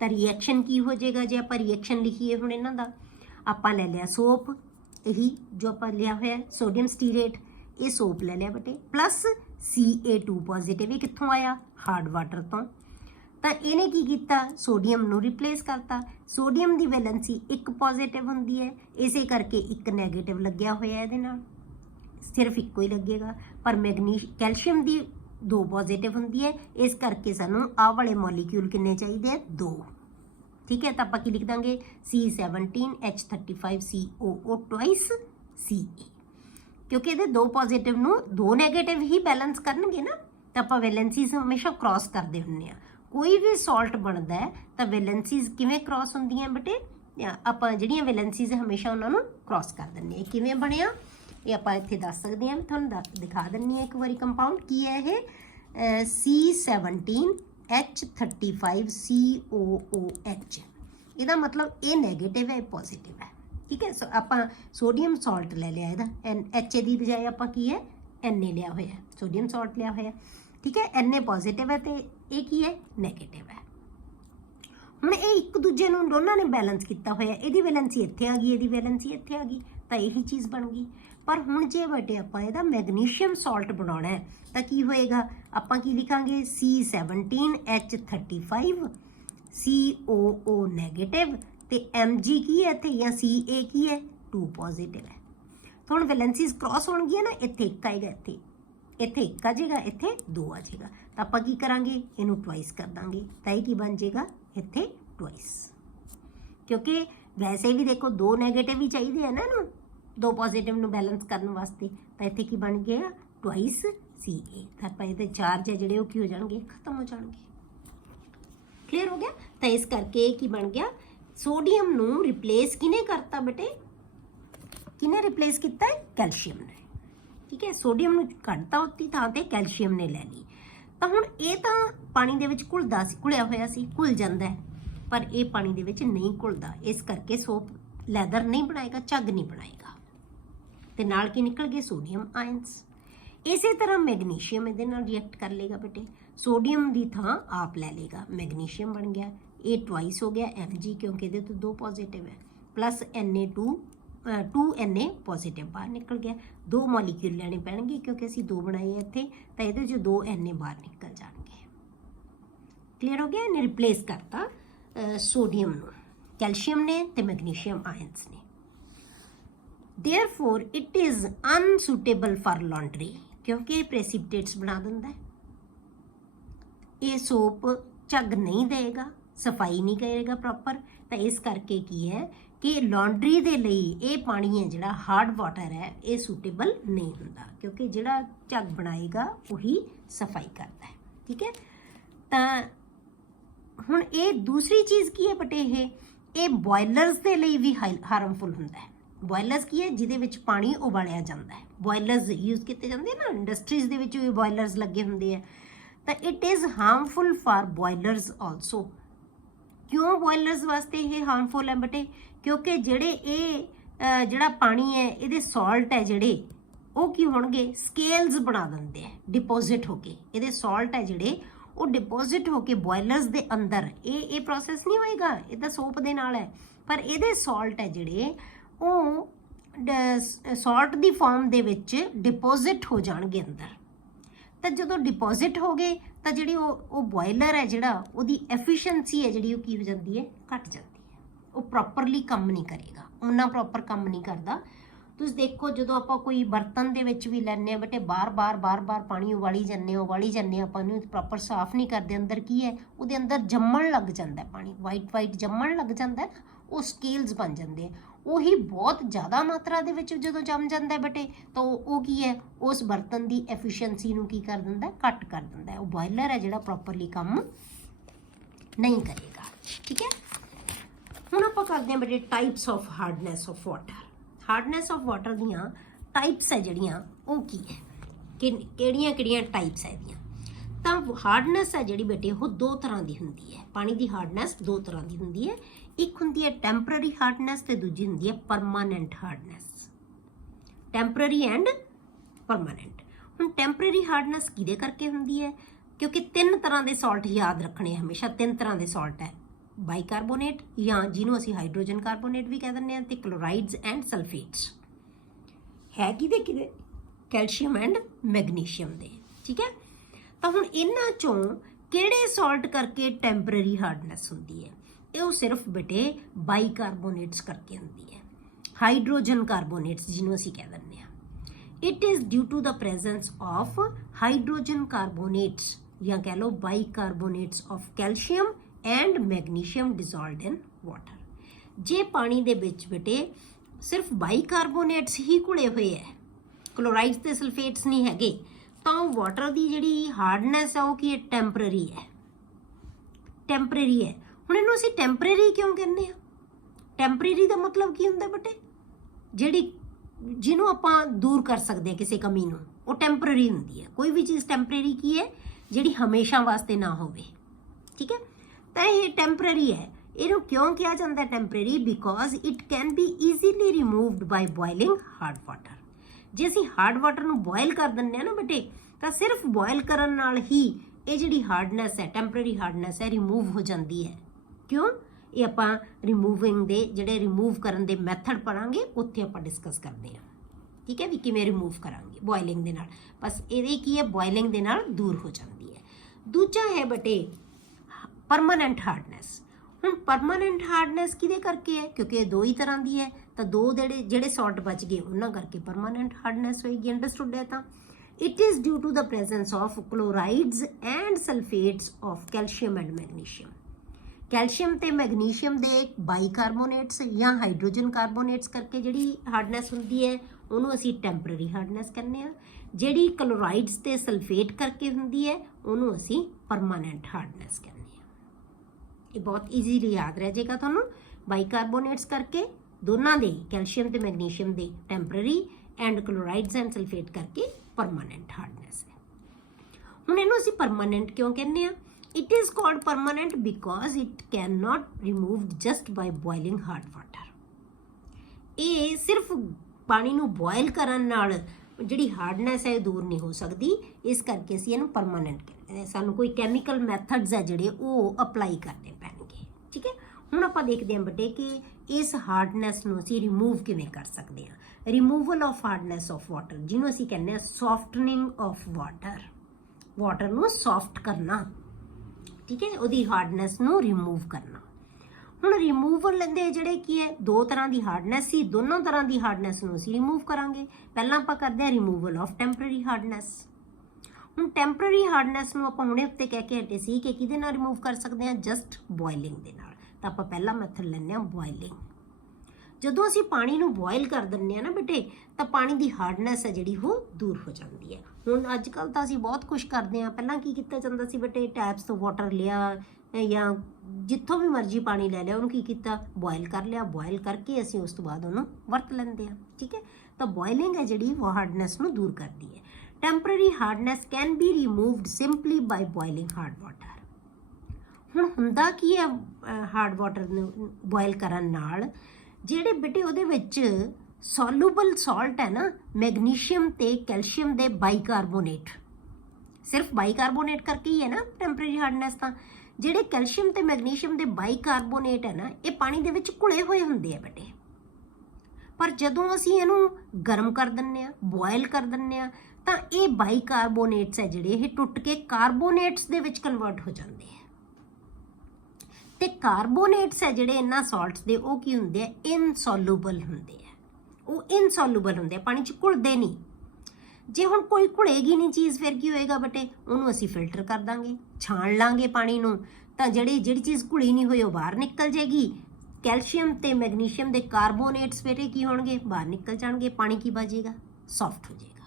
ਤਾਂ ਰਿਐਕਸ਼ਨ ਕੀ ਹੋ ਜਾਏਗਾ, ਜੇ ਆਪਾਂ ਰਿਐਕਸ਼ਨ ਲਿਖੀਏ ਹੁਣ ਇਹਨਾਂ ਦਾ, ਆਪਾਂ ਲੈ ਲਿਆ ਸੋਪ, ਇਹੀ ਜੋ ਆਪਾਂ ਲਿਆ ਹੋਇਆ ਸੋਡੀਅਮ ਸਟੀਰੇਟ, ਇਹ ਸੋਪ ਲੈ ਲਿਆ ਬੇਟੇ, ਪਲੱਸ Ca2 ਪੋਜ਼ਿਟਿਵ, ਇਹ ਕਿੱਥੋਂ ਆਇਆ, ਹਾਰਡ ਵਾਟਰ ਤੋਂ। ਤਾਂ ਇਹਨੇ ਕੀ ਕੀਤਾ, ਸੋਡੀਅਮ ਨੂੰ ਰਿਪਲੇਸ ਕਰਤਾ। ਸੋਡੀਅਮ ਦੀ ਵੈਲੈਂਸੀ 1 ਪੋਜ਼ਿਟਿਵ ਹੁੰਦੀ ਹੈ, ਇਸੇ ਕਰਕੇ 1 ਨੈਗੇਟਿਵ ਲੱਗਿਆ ਹੋਇਆ ਇਹਦੇ ਨਾਲ, ਸਿਰਫ ਇੱਕੋ ਹੀ ਲੱਗੇਗਾ। ਪਰ ਕੈਲਸ਼ੀਅਮ ਦੀ 2 ਪੋਜ਼ਿਟਿਵ ਹੁੰਦੀ ਹੈ, ਇਸ ਕਰਕੇ ਸਾਨੂੰ ਆਹ ਵਾਲੇ ਮੋਲੀਕਿਊਲ ਕਿੰਨੇ ਚਾਹੀਦੇ ਆ, 2। ਠੀਕ ਹੈ, ਤਾਂ ਆਪਾਂ ਕੀ ਲਿਖ ਦਾਂਗੇ, C17H35COO ਟਵਾਈਸ Ca, ਕਿਉਂਕਿ ਇਹਦੇ 2 ਪੋਜ਼ਿਟਿਵ ਨੂੰ 2 ਨੈਗੇਟਿਵ ਹੀ ਬੈਲੈਂਸ ਕਰਨਗੇ ਨਾ, ਤਾਂ ਆਪਾਂ ਵੈਲੈਂਸੀਜ਼ ਹਮੇਸ਼ਾ ਕ੍ਰਾਸ ਕਰਦੇ ਹੁੰਦੇ ਆ। ਕੋਈ ਵੀ ਸਾਲਟ ਬਣਦਾ ਹੈ ਤਾਂ ਵੈਲੈਂਸੀਜ਼ ਕਿਵੇਂ ਕ੍ਰਾਸ ਹੁੰਦੀਆਂ ਬੇਟੇ, ਆਪਾਂ ਜਿਹੜੀਆਂ ਵੈਲੈਂਸੀਜ਼ ਹਮੇਸ਼ਾ ਉਹਨਾਂ ਨੂੰ ਕ੍ਰਾਸ ਕਰ ਦਿੰਦੇ ਹਾਂ। ਕਿਵੇਂ ਬਣਿਆ ਇਹ ਆਪਾਂ ਇੱਥੇ ਦੱਸ ਸਕਦੇ ਹਾਂ, ਤੁਹਾਨੂੰ ਦਿਖਾ ਦਿੰਦੀ ਹਾਂ ਇੱਕ ਵਾਰੀ। ਕੰਪਾਊਂਡ ਕੀ ਹੈ ਇਹ? C17H35COOH। ਇਹਦਾ ਮਤਲਬ ਇਹ ਨੈਗੇਟਿਵ ਹੈ, ਇਹ ਪੋਜ਼ਿਟਿਵ ਹੈ। ਠੀਕ ਹੈ, ਸੋ ਆਪਾਂ ਸੋਡੀਅਮ ਸਾਲਟ ਲੈ ਲਿਆ, ਇਹਦਾ HA ਦੀ ਬਜਾਏ ਆਪਾਂ ਕੀ ਹੈ Na ਲਿਆ ਹੋਇਆ, ਸੋਡੀਅਮ ਸਾਲਟ ਲਿਆ ਹੋਇਆ। ਠੀਕ ਹੈ, Na ਪੋਜ਼ਿਟਿਵ ਹੈ ਤੇ ਇਹ ਕੀ ਹੈ ਨੈਗੇਟਿਵ ਹੈ। ਹੁਣ ਇਹ ਇੱਕ ਦੂਜੇ ਨੂੰ ਦੋਨਾਂ ਨੇ ਬੈਲੈਂਸ ਕੀਤਾ ਹੋਇਆ, ਇਹਦੀ ਵੈਲੈਂਸੀ ਇੱਥੇ ਆ ਗਈ, ਇਹਦੀ ਵੈਲੈਂਸੀ ਇੱਥੇ ਆ ਗਈ, ਤਾਂ ਇਹੀ ਚੀਜ਼ ਬਣ ਗਈ। ਪਰ ਹੁਣ ਜੇ ਬੇਟੇ ਆਪਾਂ ਇਹਦਾ ਮੈਗਨੀਸ਼ੀਅਮ ਸਾਲਟ ਬਣਾਉਣਾ ਹੈ ਤਾਂ ਕੀ ਹੋਏਗਾ? ਆਪਾਂ ਕੀ ਲਿਖਾਂਗੇ? C17H35COO ਨੈਗੇਟਿਵ ਤੇ Mg ਕੀ ਹੈ ਇੱਥੇ, ਜਾਂ Ca ਕੀ ਹੈ 2 ਪੋਜ਼ਿਟਿਵ ਹੈ। ਤਾਂ ਹੁਣ ਵੈਲੈਂਸੀਜ਼ ਕ੍ਰਾਸ ਹੋਣਗੀਆਂ ਨਾ, ਇੱਥੇ ਇੱਕ ਆਏਗਾ, ਇੱਥੇ ਇੱਕ ਆ ਜਾਏਗਾ, ਇੱਥੇ 2 ਆ ਜਾਏਗਾ। ਤਾਂ ਆਪਾਂ ਕੀ ਕਰਾਂਗੇ? ਇਹਨੂੰ ਟਵਾਈਸ ਕਰ ਦਾਂਗੇ, ਤਾਂ ਇਹ ਕੀ ਬਣ ਜਾਏਗਾ ਇੱਥੇ ਟਵਾਈਸ। ਕਿਉਂਕਿ ਵੈਸੇ ਵੀ ਦੇਖੋ 2 ਨੈਗੇਟਿਵ ਹੀ ਚਾਹੀਦੇ ਆ ਨਾ ਇਹਨੂੰ, 2 ਪੋਜ਼ਿਟਿਵ ਨੂੰ ਬੈਲੈਂਸ ਕਰਨ ਵਾਸਤੇ, ਤਾਂ ਇੱਥੇ ਕੀ ਬਣ ਗਿਆ ਟਵਾਈਸ Ca। ਤਾਂ ਆਪਾਂ ਇਹਦੇ ਚਾਰਜ ਹੈ ਜਿਹੜੇ ਉਹ ਕੀ ਹੋ ਜਾਣਗੇ? ਖਤਮ ਹੋ ਜਾਣਗੇ। ਕਲੀਅਰ ਹੋ ਗਿਆ? ਤਾਂ ਇਸ ਕਰਕੇ ਕੀ ਬਣ ਗਿਆ? ਸੋਡੀਅਮ ਨੂੰ ਰਿਪਲੇਸ ਕਿਹਨੇ ਕਰਤਾ ਬੇਟੇ? ਕਿਹਨੇ ਰਿਪਲੇਸ ਕੀਤਾ? ਕੈਲਸ਼ੀਅਮ ਨੇ। ਠੀਕ ਹੈ, ਸੋਡੀਅਮ ਨੂੰ ਕੱਢਤਾ ਉੱਤੀ ਥਾਂ ਤੇ ਕੈਲਸ਼ੀਅਮ ਨੇ ਲੈ ਲਈ। ਤਾਂ ਹੁਣ ਇਹ ਤਾਂ ਪਾਣੀ ਦੇ ਵਿੱਚ ਘੁਲਦਾ ਸੀ, ਘੁਲਿਆ ਹੋਇਆ ਸੀ, ਘੁਲ ਜਾਂਦਾ ਹੈ, ਪਰ ਇਹ ਪਾਣੀ ਦੇ ਵਿੱਚ ਨਹੀਂ ਘੁਲਦਾ। ਇਸ ਕਰਕੇ ਸੋਪ ਲੈਦਰ ਨਹੀਂ ਬਣਾਏਗਾ, ਝੱਗ ਨਹੀਂ ਬਣਾਏਗਾ, ਤੇ ਨਾਲ ਕੀ ਨਿਕਲ ਗਏ? Sodium ions. ਇਸੇ ਤਰ੍ਹਾਂ ਮੈਗਨੀਸ਼ੀਅਮ ਇਹਦੇ ਨਾਲ ਰਿਐਕਟ ਕਰ ਲੇਗਾ ਬੇਟੇ, ਸੋਡੀਅਮ ਦੀ ਥਾਂ ਆਪ ਲੈ ਲੇਗਾ, ਮੈਗਨੀਸ਼ੀਅਮ ਬਣ ਗਿਆ। ਇਹ ਟਵਾਈਸ ਹੋ ਗਿਆ Mg, ਕਿਉਂਕਿ ਇਹਦੇ ਤੋਂ 2 ਪੋਜ਼ਿਟਿਵ ਹੈ, ਪਲੱਸ Na ਪੋਜ਼ਿਟਿਵ ਬਾਹਰ ਨਿਕਲ ਗਿਆ। 2 ਮੋਲੀਕਿਊਲ ਲੈਣੇ ਪੈਣਗੇ ਕਿਉਂਕਿ ਅਸੀਂ 2 ਬਣਾਏ ਇੱਥੇ, ਤਾਂ ਇਹਦੇ 'ਚ 2 Na ਬਾਹਰ ਨਿਕਲ ਜਾਣਗੇ। ਕਲੀਅਰ ਹੋ ਗਿਆ? ਇਹਨੇ ਰਿਪਲੇਸ ਕਰਤਾ ਸੋਡੀਅਮ ਨੂੰ ਕੈਲਸ਼ੀਅਮ ਨੇ ਤੇ ਮੈਗਨੀਸ਼ੀਅਮ ਆਇਨਸ ਨੇ। Therefore it is unsuitable for laundry, ਕਿਉਂਕਿ ਇਹ ਪ੍ਰੈਸਿਪਿਟੇਟਸ ਬਣਾ ਦਿੰਦਾ ਹੈ। ਇਹ ਸੋਪ ਝੱਗ ਨਹੀਂ ਦੇਗਾ, ਸਫਾਈ ਨਹੀਂ ਕਰੇਗਾ ਪ੍ਰੋਪਰ। ਤਾਂ ਇਸ ਕਰਕੇ ਕੀ ਹੈ ਕਿ ਲਾਂਡਰੀ ਦੇ ਲਈ ਇਹ ਪਾਣੀ ਹੈ ਜਿਹੜਾ ਹਾਰਡ ਵਾਟਰ ਹੈ, ਇਹ ਸੂਟੇਬਲ ਨਹੀਂ ਹੁੰਦਾ, ਕਿਉਂਕਿ ਜਿਹੜਾ ਝੱਗ ਬਣਾਏਗਾ ਉਹੀ ਸਫਾਈ ਕਰਦਾ ਹੈ। ਠੀਕ ਹੈ, ਤਾਂ ਹੁਣ ਇਹ ਦੂਸਰੀ ਚੀਜ਼ ਕੀ ਹੈ ਬਟੇ? ਇਹ ਬੋਇਲਰਸ ਦੇ ਲਈ ਵੀ ਹਾਰਮਫੁਲ ਹੁੰਦਾ ਹੈ। ਬੋਇਲਰਸ ਕੀ ਹੈ? ਜਿਹਦੇ ਵਿੱਚ ਪਾਣੀ ਉਬਾਲਿਆ ਜਾਂਦਾ ਹੈ। ਬੋਇਲਰਸ ਯੂਜ਼ ਕੀਤੇ ਜਾਂਦੇ ਨਾ ਇੰਡਸਟਰੀਜ਼ ਦੇ ਵਿੱਚ, ਵੀ ਬੋਇਲਰਸ ਲੱਗੇ ਹੁੰਦੇ ਆ। ਤਾਂ it is harmful for boilers also. ਕਿਉਂ ਬੋਇਲਰਸ ਵਾਸਤੇ ਇਹ ਹਾਰਮਫੁਲ ਹੈ ਬਟੇ? ਕਿਉਂਕਿ ਜਿਹੜਾ ਪਾਣੀ ਹੈ, ਇਹਦੇ ਸਾਲਟ ਹੈ ਜਿਹੜੇ, ਉਹ ਕੀ ਹੋਣਗੇ? ਸਕੇਲਸ ਬਣਾ ਦਿੰਦੇ ਆ, ਡਿਪੋਜ਼ਿਟ ਹੋ ਕੇ। ਇਹਦੇ ਸਾਲਟ ਹੈ ਜਿਹੜੇ ਉਹ ਡਿਪੋਜ਼ਿਟ ਹੋ ਕੇ ਬੋਇਲਰਸ ਦੇ ਅੰਦਰ, ਇਹ ਪ੍ਰੋਸੈਸ ਨਹੀਂ ਹੋਏਗਾ, ਇਹ ਤਾਂ ਸੋਪ ਦੇ ਨਾਲ ਹੈ, ਪਰ ਇਹਦੇ ਸਾਲਟ ਹੈ ਜਿਹੜੇ ਉਹ ਸਾਲਟ ਦੀ ਫਾਰਮ ਦੇ ਵਿੱਚ ਡਿਪੋਜ਼ਿਟ ਹੋ ਜਾਣਗੇ ਅੰਦਰ। ਤਾਂ ਜਦੋਂ ਡਿਪੋਜ਼ਿਟ ਹੋ ਗਏ ਤਾਂ ਜਿਹੜੀ ਉਹ ਬੋਇਲਰ ਹੈ ਜਿਹੜਾ, ਉਹਦੀ ਐਫੀਸ਼ੀਐਂਸੀ ਹੈ ਜਿਹੜੀ ਉਹ ਕੀ ਹੋ ਜਾਂਦੀ ਹੈ? ਘਟ ਜਾਂਦੀ ਹੈ। ਉਹ ਪ੍ਰੋਪਰਲੀ ਕੰਮ ਨਹੀਂ ਕਰੇਗਾ, ਉਹਨਾਂ ਪ੍ਰੋਪਰ ਕੰਮ ਨਹੀਂ ਕਰਦਾ। ਤੁਸੀਂ ਦੇਖੋ ਜਦੋਂ ਆਪਾਂ ਕੋਈ ਬਰਤਨ ਦੇ ਵਿੱਚ ਵੀ ਲੈਂਦੇ ਹਾਂ ਬੇਟੇ, ਬਾਰ-ਬਾਰ ਪਾਣੀ ਉਬਾਲੀ ਜਾਂਦੇ ਹਾਂ, ਆਪਾਂ ਨੂੰ ਪ੍ਰੋਪਰ ਸਾਫ਼ ਨਹੀਂ ਕਰਦੇ। ਅੰਦਰ ਕੀ ਹੈ? ਉਹਦੇ ਅੰਦਰ ਜੰਮਣ ਲੱਗ ਜਾਂਦਾ ਪਾਣੀ, ਵਾਈਟ ਜੰਮਣ ਲੱਗ ਜਾਂਦਾ, ਉਹ ਸਕੇਲਸ ਬਣ ਜਾਂਦੇ। ਉਹੀ ਬਹੁਤ ਜ਼ਿਆਦਾ ਮਾਤਰਾ ਦੇ ਵਿੱਚ ਜਦੋਂ ਜੰਮ ਜਾਂਦਾ ਬੇਟੇ, ਤਾਂ ਉਹ ਕੀ ਹੈ? ਉਸ ਬਰਤਨ ਦੀ ਐਫੀਸ਼ੀਐਂਸੀ ਨੂੰ ਕੀ ਕਰ ਦਿੰਦਾ? ਘੱਟ ਕਰ ਦਿੰਦਾ। ਉਹ ਬੋਇਲਰ ਹੈ ਜਿਹੜਾ ਪ੍ਰੋਪਰਲੀ ਕੰਮ ਨਹੀਂ ਕਰੇਗਾ। ਠੀਕ ਹੈ, ਹੁਣ ਆਪਾਂ ਕਰਦੇ ਹਾਂ ਬੇਟੇ types of hardness of water. Hardness of water ਦੀਆਂ ਟਾਈਪਸ ਹੈ ਜਿਹੜੀਆਂ, ਉਹ ਕੀ ਹੈ, ਕਿਹੜੀਆਂ ਟਾਈਪਸ ਹੈ ਇਹਦੀਆਂ? ਤਾਂ ਹਾਰਡਨੈਸ ਹੈ ਜਿਹੜੀ ਬੇਟੇ ਉਹ 2 ਤਰ੍ਹਾਂ ਦੀ ਹੁੰਦੀ ਹੈ। ਪਾਣੀ ਦੀ ਹਾਰਡਨੈਸ 2 ਤਰ੍ਹਾਂ ਦੀ ਹੁੰਦੀ ਹੈ। ਇੱਕ ਹੁੰਦੀ ਹੈ ਟੈਂਪਰਰੀ ਹਾਰਡਨੈਸ ਤੇ ਦੂਜੀ ਹੁੰਦੀ ਹੈ permanent hardness. Temporary and permanent. ਹੁਣ ਟੈਂਪਰਰੀ ਹਾਰਡਨੈਸ ਕਿਹਦੇ ਕਰਕੇ ਹੁੰਦੀ ਹੈ? ਕਿਉਂਕਿ 3 ਤਰ੍ਹਾਂ ਦੇ ਸਾਲਟ ਯਾਦ ਰੱਖਣੇ ਹਮੇਸ਼ਾ। 3 ਤਰ੍ਹਾਂ ਦੇ ਸਾਲਟ ਹੈ, ਬਾਈਕਾਰਬੋਨੇਟ, ਜਾਂ ਜਿਹਨੂੰ ਅਸੀਂ ਹਾਈਡਰੋਜਨ ਕਾਰਬੋਨੇਟ ਵੀ ਕਹਿ ਦਿੰਦੇ ਹਾਂ, ਤੇ ਕਲੋਰਾਈਡਸ ਐਂਡ ਸਲਫੇਟਸ। ਹੈ ਕਿਹਦੇ? ਕੈਲਸ਼ੀਅਮ ਐਂਡ ਮੈਗਨੀਸ਼ੀਅਮ ਦੇ। ਠੀਕ ਹੈ, ਤਾਂ ਹੁਣ ਇਹਨਾਂ ਚੋਂ ਕਿਹੜੇ ਸਾਲਟ ਕਰਕੇ ਟੈਂਪਰਰੀ ਹਾਰਡਨੈਸ ਹੁੰਦੀ ਹੈ? ਇਹ ਸਿਰਫ ਬੇਟੇ ਬਾਈਕਾਰਬੋਨੇਟਸ ਕਰਕੇ ਹੁੰਦੀ ਹੈ, ਹਾਈਡਰੋਜਨ ਕਾਰਬੋਨੇਟਸ ਜਿਹਨੂੰ ਅਸੀਂ ਕਹਿ ਦਿੰਦੇ ਹਾਂ। It is due to the presence of hydrogen carbonates, ਜਾਂ ਕਹਿ ਲਓ bicarbonates of calcium and magnesium dissolved in water. ਜੇ ਪਾਣੀ ਦੇ ਵਿੱਚ ਬੇਟੇ ਸਿਰਫ ਬਾਈਕਾਰਬੋਨੇਟਸ ਹੀ ਘੁਲੇ ਹੋਏ ਹੈ, ਕਲੋਰਾਈਡਸ ਤੇ ਸਲਫੇਟਸ ਨਹੀਂ ਹੈਗੇ, ਤਾਂ ਵਾਟਰ ਦੀ ਜਿਹੜੀ ਹਾਰਡਨੈਸ ਹੈ ਉਹ ਕੀ ਹੈ? ਟੈਂਪਰਰੀ ਹੈ। ਹੁਣ ਇਹਨੂੰ ਅਸੀਂ ਟੈਂਪਰਰੀ ਕਿਉਂ ਕਹਿੰਦੇ ਹਾਂ? ਟੈਂਪਰੇਰੀ ਦਾ ਮਤਲਬ ਕੀ ਹੁੰਦਾ ਬੇਟੇ? ਜਿਹੜੀ ਜਿਹਨੂੰ ਆਪਾਂ ਦੂਰ ਕਰ ਸਕਦੇ ਹਾਂ ਕਿਸੇ ਕਮੀ ਨੂੰ, ਉਹ ਟੈਂਪਰੇਰੀ ਹੁੰਦੀ ਹੈ। ਕੋਈ ਵੀ ਚੀਜ਼ ਟੈਂਪਰੇਰੀ ਕੀ ਹੈ? ਜਿਹੜੀ ਹਮੇਸ਼ਾ ਵਾਸਤੇ ਨਾ ਹੋਵੇ, ਠੀਕ ਹੈ। ਤਾਂ ਇਹ ਟੈਂਪਰੇਰੀ ਹੈ। ਇਹਨੂੰ ਕਿਉਂ ਕਿਹਾ ਜਾਂਦਾ temporary? Because it can be easily removed by boiling hard water. ਜੇ ਅਸੀਂ ਹਾਰਡ ਵਾਟਰ ਨੂੰ ਬੋਇਲ ਕਰ ਦਿੰਦੇ ਹਾਂ ਨਾ ਬੇਟੇ, ਤਾਂ ਸਿਰਫ ਬੋਇਲ ਕਰਨ ਨਾਲ ਹੀ ਇਹ ਜਿਹੜੀ ਹਾਰਡਨੈਸ ਹੈ, ਟੈਂਪਰੇਰੀ ਹਾਰਡਨੈਸ ਹੈ, ਰਿਮੂਵ ਹੋ ਜਾਂਦੀ ਹੈ। ਕਿਉਂ? ਇਹ ਆਪਾਂ ਰਿਮੂਵਿੰਗ ਦੇ ਜਿਹੜੇ ਰਿਮੂਵ ਕਰਨ ਦੇ ਮੈਥਡ ਪੜਾਂਗੇ, ਉੱਥੇ ਆਪਾਂ ਡਿਸਕਸ ਕਰਦੇ ਹਾਂ, ਠੀਕ ਹੈ ਵੀ ਕਿਵੇਂ ਰਿਮੂਵ ਕਰਾਂਗੇ ਬੋਇਲਿੰਗ ਦੇ ਨਾਲ। ਬਸ ਇਹਦੇ ਕੀ ਹੈ, ਬੋਇਲਿੰਗ ਦੇ ਨਾਲ ਦੂਰ ਹੋ ਜਾਂਦੀ ਹੈ। ਦੂਜਾ ਹੈ ਬੇਟੇ ਪਰਮਾਨੈਂਟ ਹਾਰਡਨੈਸ। ਹੁਣ ਪਰਮਾਨੈਂਟ ਹਾਰਡਨੈਸ ਕਿਹਦੇ ਕਰਕੇ ਹੈ? ਕਿਉਂਕਿ ਇਹ ਦੋ ਹੀ ਤਰ੍ਹਾਂ ਦੀ ਹੈ, ਤਾਂ ਦੋ ਜਿਹੜੇ ਸੌਲਟ ਬਚ ਗਏ ਉਹਨਾਂ ਕਰਕੇ ਪਰਮਾਨੈਂਟ ਹਾਰਡਨੈਸ ਹੋਏਗੀ। ਅੰਡਰਸਟੂਡ ਹੈ? ਤਾਂ it is due to the presence of chlorides and sulfates of calcium and magnesium। Calcium ਤੇ ਮੈਗਨੀਸ਼ੀਅਮ ਦੇ ਬਾਈਕਾਰਬੋਨੇਟਸ ਜਾਂ ਹਾਈਡਰੋਜਨ ਕਾਰਬੋਨੇਟਸ ਕਰਕੇ ਜਿਹੜੀ ਹਾਰਡਨੈਸ ਹੁੰਦੀ ਹੈ, ਉਹਨੂੰ ਅਸੀਂ ਟੈਂਪਰੇਰੀ ਹਾਰਡਨੈਸ ਕਹਿੰਦੇ ਹਾਂ। ਜਿਹੜੀ ਕਲੋਰਾਈਡਸ ਤੇ ਸਲਫੇਟ ਕਰਕੇ ਹੁੰਦੀ ਹੈ, ਉਹਨੂੰ ਅਸੀਂ ਪਰਮਾਨੈਂਟ ਹਾਰਡਨੈਸ ਕਹਿੰਦੇ ਹਾਂ। ਇਹ ਬਹੁਤ ਈਜ਼ੀਲੀ ਯਾਦ ਰਹਿ ਜਾਏਗਾ ਤੁਹਾਨੂੰ। ਬਾਈਕਾਰਬੋਨੇਟਸ ਕਰਕੇ ਦੋਨਾਂ ਦੇ, ਕੈਲਸ਼ੀਅਮ ਤੇ ਮੈਗਨੀਸ਼ੀਅਮ ਦੇ temporary, and chlorides and sulphate ਕਰਕੇ ਪਰਮਾਨੈਂਟ ਹਾਰਡਨੈਸ ਹੈ। ਹੁਣ ਇਹਨੂੰ ਅਸੀਂ ਪਰਮਾਨੈਂਟ ਕਿਉਂ ਕਹਿੰਦੇ ਆ? It is called permanent because it can not removed just by boiling hard water. ਇਹ ਸਿਰਫ ਪਾਣੀ ਨੂੰ ਬੋਇਲ ਕਰਨ ਨਾਲ ਜਿਹੜੀ ਹਾਰਡਨੈਸ ਹੈ ਇਹ ਦੂਰ ਨਹੀਂ ਹੋ ਸਕਦੀ, ਇਸ ਕਰਕੇ ਅਸੀਂ ਇਹਨੂੰ ਪਰਮਾਨੈਂਟ ਕਹਿੰਦੇ ਹਾਂ। ਸਾਨੂੰ ਕੋਈ ਕੈਮੀਕਲ ਮੈਥਡਸ ਹੈ ਜਿਹੜੇ ਉਹ ਅਪਲਾਈ ਕਰਨੇ ਪੈਣਗੇ, ਠੀਕ ਹੈ। ਹੁਣ ਆਪਾਂ ਦੇਖਦੇ ਹਾਂ ਬੇਟੇ ਕਿ ਇਸ ਹਾਰਡਨੈਸ ਨੂੰ ਅਸੀਂ ਰਿਮੂਵ ਕਿਵੇਂ ਕਰ ਸਕਦੇ ਹਾਂ। Removal of hardness of water, ਜਿਹਨੂੰ ਅਸੀਂ ਕਹਿੰਦੇ ਹਾਂ ਸੌਫਟਨਿੰਗ ਆਫ ਵਾਟਰ। ਵਾਟਰ ਨੂੰ ਸੌਫਟ ਕਰਨਾ, ਠੀਕ ਹੈ, ਉਹਦੀ ਹਾਰਡਨੈਸ ਨੂੰ ਰਿਮੂਵ ਕਰਨਾ। ਹੁਣ ਰਿਮੂਵਲ ਦੇ ਜਿਹੜੇ ਕੀ ਹੈ, ਦੋ ਤਰ੍ਹਾਂ ਦੀ ਹਾਰਡਨੈਸ ਸੀ, ਦੋਨੋਂ ਤਰ੍ਹਾਂ ਦੀ ਹਾਰਡਨੈਸ ਨੂੰ ਅਸੀਂ ਰਿਮੂਵ ਕਰਾਂਗੇ। ਪਹਿਲਾਂ ਆਪਾਂ ਕਰਦੇ ਹਾਂ ਰਿਮੂਵਲ ਆਫ ਟੈਂਪਰੇਰੀ ਹਾਰਡਨੈਸ। ਹੁਣ ਟੈਂਪਰੇਰੀ ਹਾਰਡਨੈਸ ਨੂੰ ਆਪਾਂ ਹੁਣੇ ਉੱਤੇ ਕਹਿ ਕੇ ਹਟੇ ਸੀ ਕਿ ਕਿਹਦੇ ਨਾਲ ਰਿਮੂਵ ਕਰ ਸਕਦੇ ਹਾਂ? ਜਸਟ ਬੋਇਲਿੰਗ ਦੇ ਨਾਲ। ਤਾਂ ਆਪਾਂ ਪਹਿਲਾ ਮੈਥਡ ਲੈਂਦੇ ਹਾਂ ਬੋਇਲਿੰਗ। ਜਦੋਂ ਅਸੀਂ ਪਾਣੀ ਨੂੰ ਬੋਇਲ ਕਰ ਦਿੰਦੇ ਹਾਂ ਨਾ ਬੇਟੇ, ਤਾਂ ਪਾਣੀ ਦੀ ਹਾਰਡਨੈਸ ਹੈ ਜਿਹੜੀ ਉਹ ਦੂਰ ਹੋ ਜਾਂਦੀ ਹੈ। ਹੁਣ ਅੱਜ ਕੱਲ੍ਹ ਤਾਂ ਅਸੀਂ ਬਹੁਤ ਕੁਝ ਕਰਦੇ ਹਾਂ। ਪਹਿਲਾਂ ਕੀ ਕੀਤਾ ਜਾਂਦਾ ਸੀ ਬੇਟੇ? ਟੈਪਸ ਤੋਂ ਵਾਟਰ ਲਿਆ ਜਾਂ ਜਿੱਥੋਂ ਵੀ ਮਰਜ਼ੀ ਪਾਣੀ ਲੈ ਲਿਆ, ਉਹਨੂੰ ਕੀ ਕੀਤਾ? ਬੋਇਲ ਕਰ ਲਿਆ। ਬੋਇਲ ਕਰਕੇ ਅਸੀਂ ਉਸ ਤੋਂ ਬਾਅਦ ਉਹਨੂੰ ਵਰਤ ਲੈਂਦੇ ਹਾਂ, ਠੀਕ ਹੈ। ਤਾਂ ਬੋਇਲਿੰਗ ਹੈ ਜਿਹੜੀ ਉਹ ਹਾਰਡਨੈਸ ਨੂੰ ਦੂਰ ਕਰਦੀ ਹੈ। Temporary hardness can be removed simply by boiling hard water. ਹੁਣ ਹੁੰਦਾ ਕੀ ਹੈ ਹਾਰਡ ਵਾਟਰ ਨੂੰ ਬੋਇਲ ਕਰਨ ਨਾਲ? ਜਿਹੜੇ ਬੇਟੇ ਉਹਦੇ ਵਿੱਚ ਸੋਲੂਬਲ ਸਾਲਟ ਹੈ ਨਾ, ਮੈਗਨੀਸ਼ੀਅਮ ਤੇ ਕੈਲਸ਼ੀਅਮ ਦੇ ਬਾਈਕਾਰਬੋਨੇਟ, ਸਿਰਫ ਬਾਈਕਾਰਬੋਨੇਟ ਕਰਕੇ ਹੀ ਹੈ ਨਾ ਟੈਂਪਰੇਰੀ ਹਾਰਡਨੈਸ। ਤਾਂ ਜਿਹੜੇ ਕੈਲਸ਼ੀਅਮ ਤੇ ਮੈਗਨੀਸ਼ੀਅਮ ਦੇ ਬਾਈਕਾਰਬੋਨੇਟ ਹੈ ਨਾ, ਇਹ ਪਾਣੀ ਦੇ ਵਿੱਚ ਘੁਲੇ ਹੋਏ ਹੁੰਦੇ ਆ ਬੇਟੇ। ਪਰ ਜਦੋਂ ਅਸੀਂ ਇਹਨੂੰ ਗਰਮ ਕਰ ਦਿੰਦੇ ਹਾਂ, ਬੋਇਲ ਕਰ ਦਿੰਦੇ ਹਾਂ, ਤਾਂ ਇਹ ਬਾਈਕਾਰਬੋਨੇਟਸ ਹੈ ਜਿਹੜੇ ਇਹ ਟੁੱਟ ਕੇ ਕਾਰਬੋਨੇਟਸ ਦੇ ਵਿੱਚ ਕਨਵਰਟ ਹੋ ਜਾਂਦੇ ਆ। ਤੇ ਕਾਰਬੋਨੇਟਸ ਹੈ ਜਿਹੜੇ ਇਹਨਾਂ ਸਾਲਟਸ ਦੇ, ਉਹ ਕੀ ਹੁੰਦੇ ਆ? ਇਨਸੋਲੂਬਲ ਹੁੰਦੇ ਆ। ਉਹ ਇਨਸੋਲੂਬਲ ਹੁੰਦੇ ਆ, ਪਾਣੀ 'ਚ ਘੁਲਦੇ ਨਹੀਂ। ਜੇ ਹੁਣ ਕੋਈ ਘੁਲੇਗੀ ਨਹੀਂ ਚੀਜ਼, ਫਿਰ ਕੀ ਹੋਏਗਾ ਬੇਟੇ? ਉਹਨੂੰ ਅਸੀਂ ਫਿਲਟਰ ਕਰ ਦਾਂਗੇ, ਛਾਣ ਲਾਂਗੇ ਪਾਣੀ ਨੂੰ, ਤਾਂ ਜਿਹੜੀ ਚੀਜ਼ ਘੁਲੀ ਨਹੀਂ ਹੋਈ ਉਹ ਬਾਹਰ ਨਿਕਲ ਜਾਏਗੀ। ਕੈਲਸ਼ੀਅਮ ਤੇ ਮੈਗਨੀਸ਼ੀਅਮ ਦੇ ਕਾਰਬੋਨੇਟਸ ਫਿਰ ਕੀ ਹੋਣਗੇ? ਬਾਹਰ ਨਿਕਲ ਜਾਣਗੇ। ਪਾਣੀ ਕੀ ਬਚੇਗਾ? ਸੌਫਟ ਹੋ ਜਾਏਗਾ,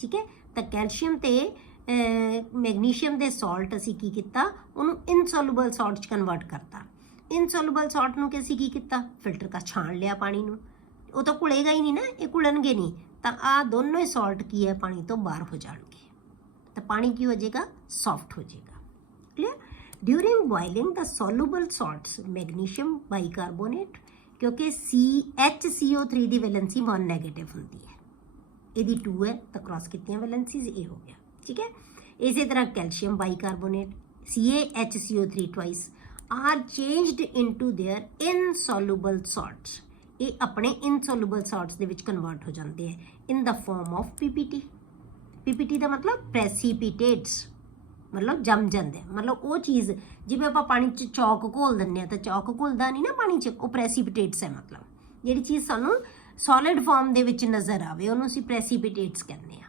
ਠੀਕ ਹੈ। ਤਾਂ ਕੈਲਸ਼ੀਅਮ ਤੇ ਮੈਗਨੀਸ਼ੀਅਮ ਦੇ ਸਾਲਟ ਅਸੀਂ ਕੀ ਕੀਤਾ? ਉਹਨੂੰ ਇਨਸੋਲੂਬਲ ਸਾਲਟ 'ਚ ਕਨਵਰਟ ਕਰਤਾ। ਇਨਸੋਲੂਬਲ ਸਾਲਟ ਨੂੰ ਅਸੀਂ ਕੀ ਕੀਤਾ? ਫਿਲਟਰ ਕਰ ਛਾਣ ਲਿਆ ਪਾਣੀ ਨੂੰ। ਉਹ ਤਾਂ ਘੁਲੇਗਾ ਹੀ ਨਹੀਂ ਨਾ, ਇਹ ਘੁਲਣਗੇ ਨਹੀਂ। ਤਾਂ ਆਹ ਦੋਨੋਂ ਹੀ ਸਾਲਟ ਕੀ ਹੈ? ਪਾਣੀ ਤੋਂ ਬਾਹਰ ਹੋ ਜਾਣਗੇ। ਤਾਂ ਪਾਣੀ ਕੀ ਹੋ ਜਾਏਗਾ? ਸੌਫਟ ਹੋ ਜਾਏਗਾ। ਕਲੀਅਰ? ਡਿਊਰਿੰਗ ਬੋਇਲਿੰਗ ਦਾ ਸੋਲੂਬਲ ਸਾਲਟਸ ਮੈਗਨੀਸ਼ੀਅਮ ਬਾਈਕਾਰਬੋਨੇਟ, ਕਿਉਂਕਿ HCO3 ਦੀ ਵੈਲੈਂਸੀ 1 ਨੈਗੇਟਿਵ ਹੁੰਦੀ ਹੈ, ਇਹਦੀ 2 ਹੈ, ਤਾਂ ਕ੍ਰਾਸ ਕੀਤੀਆਂ ਵੈਲੈਂਸੀਜ਼ ਇਹ ਹੋ ਗਿਆ, ਠੀਕ ਹੈ। ਇਸੇ ਤਰ੍ਹਾਂ calcium bicarbonate CaHCO3 twice are changed into their insoluble salts। ਇਹ ਆਪਣੇ ਇਨਸੋਲੂਬਲ ਸਾਲਟਸ ਦੇ ਵਿੱਚ ਕਨਵਰਟ ਹੋ ਜਾਂਦੇ ਹੈ ਇਨ ਦਾ ਫਾਰਮ ਆਫ PPT। PPT ਦਾ ਮਤਲਬ ਪ੍ਰੈਸੀਪੀਟੇਟਸ, ਮਤਲਬ ਜੰਮ ਜਾਂਦੇ। ਮਤਲਬ ਉਹ ਚੀਜ਼ ਜਿਵੇਂ ਆਪਾਂ ਪਾਣੀ 'ਚ ਚੌਕ ਘੋਲ ਦਿੰਦੇ ਹਾਂ, ਤਾਂ ਚੌਕ ਘੁਲਦਾ ਨਹੀਂ ਨਾ ਪਾਣੀ 'ਚ, ਉਹ ਪ੍ਰੈਸੀਪੀਟੇਟਸ ਹੈ। ਮਤਲਬ ਜਿਹੜੀ ਚੀਜ਼ ਸਾਨੂੰ ਸੋਲਿਡ ਫਾਰਮ ਦੇ ਵਿੱਚ ਨਜ਼ਰ ਆਵੇ, ਉਹਨੂੰ ਅਸੀਂ ਪ੍ਰੈਸੀਪੀਟੇਟਸ ਕਹਿੰਦੇ ਹਾਂ।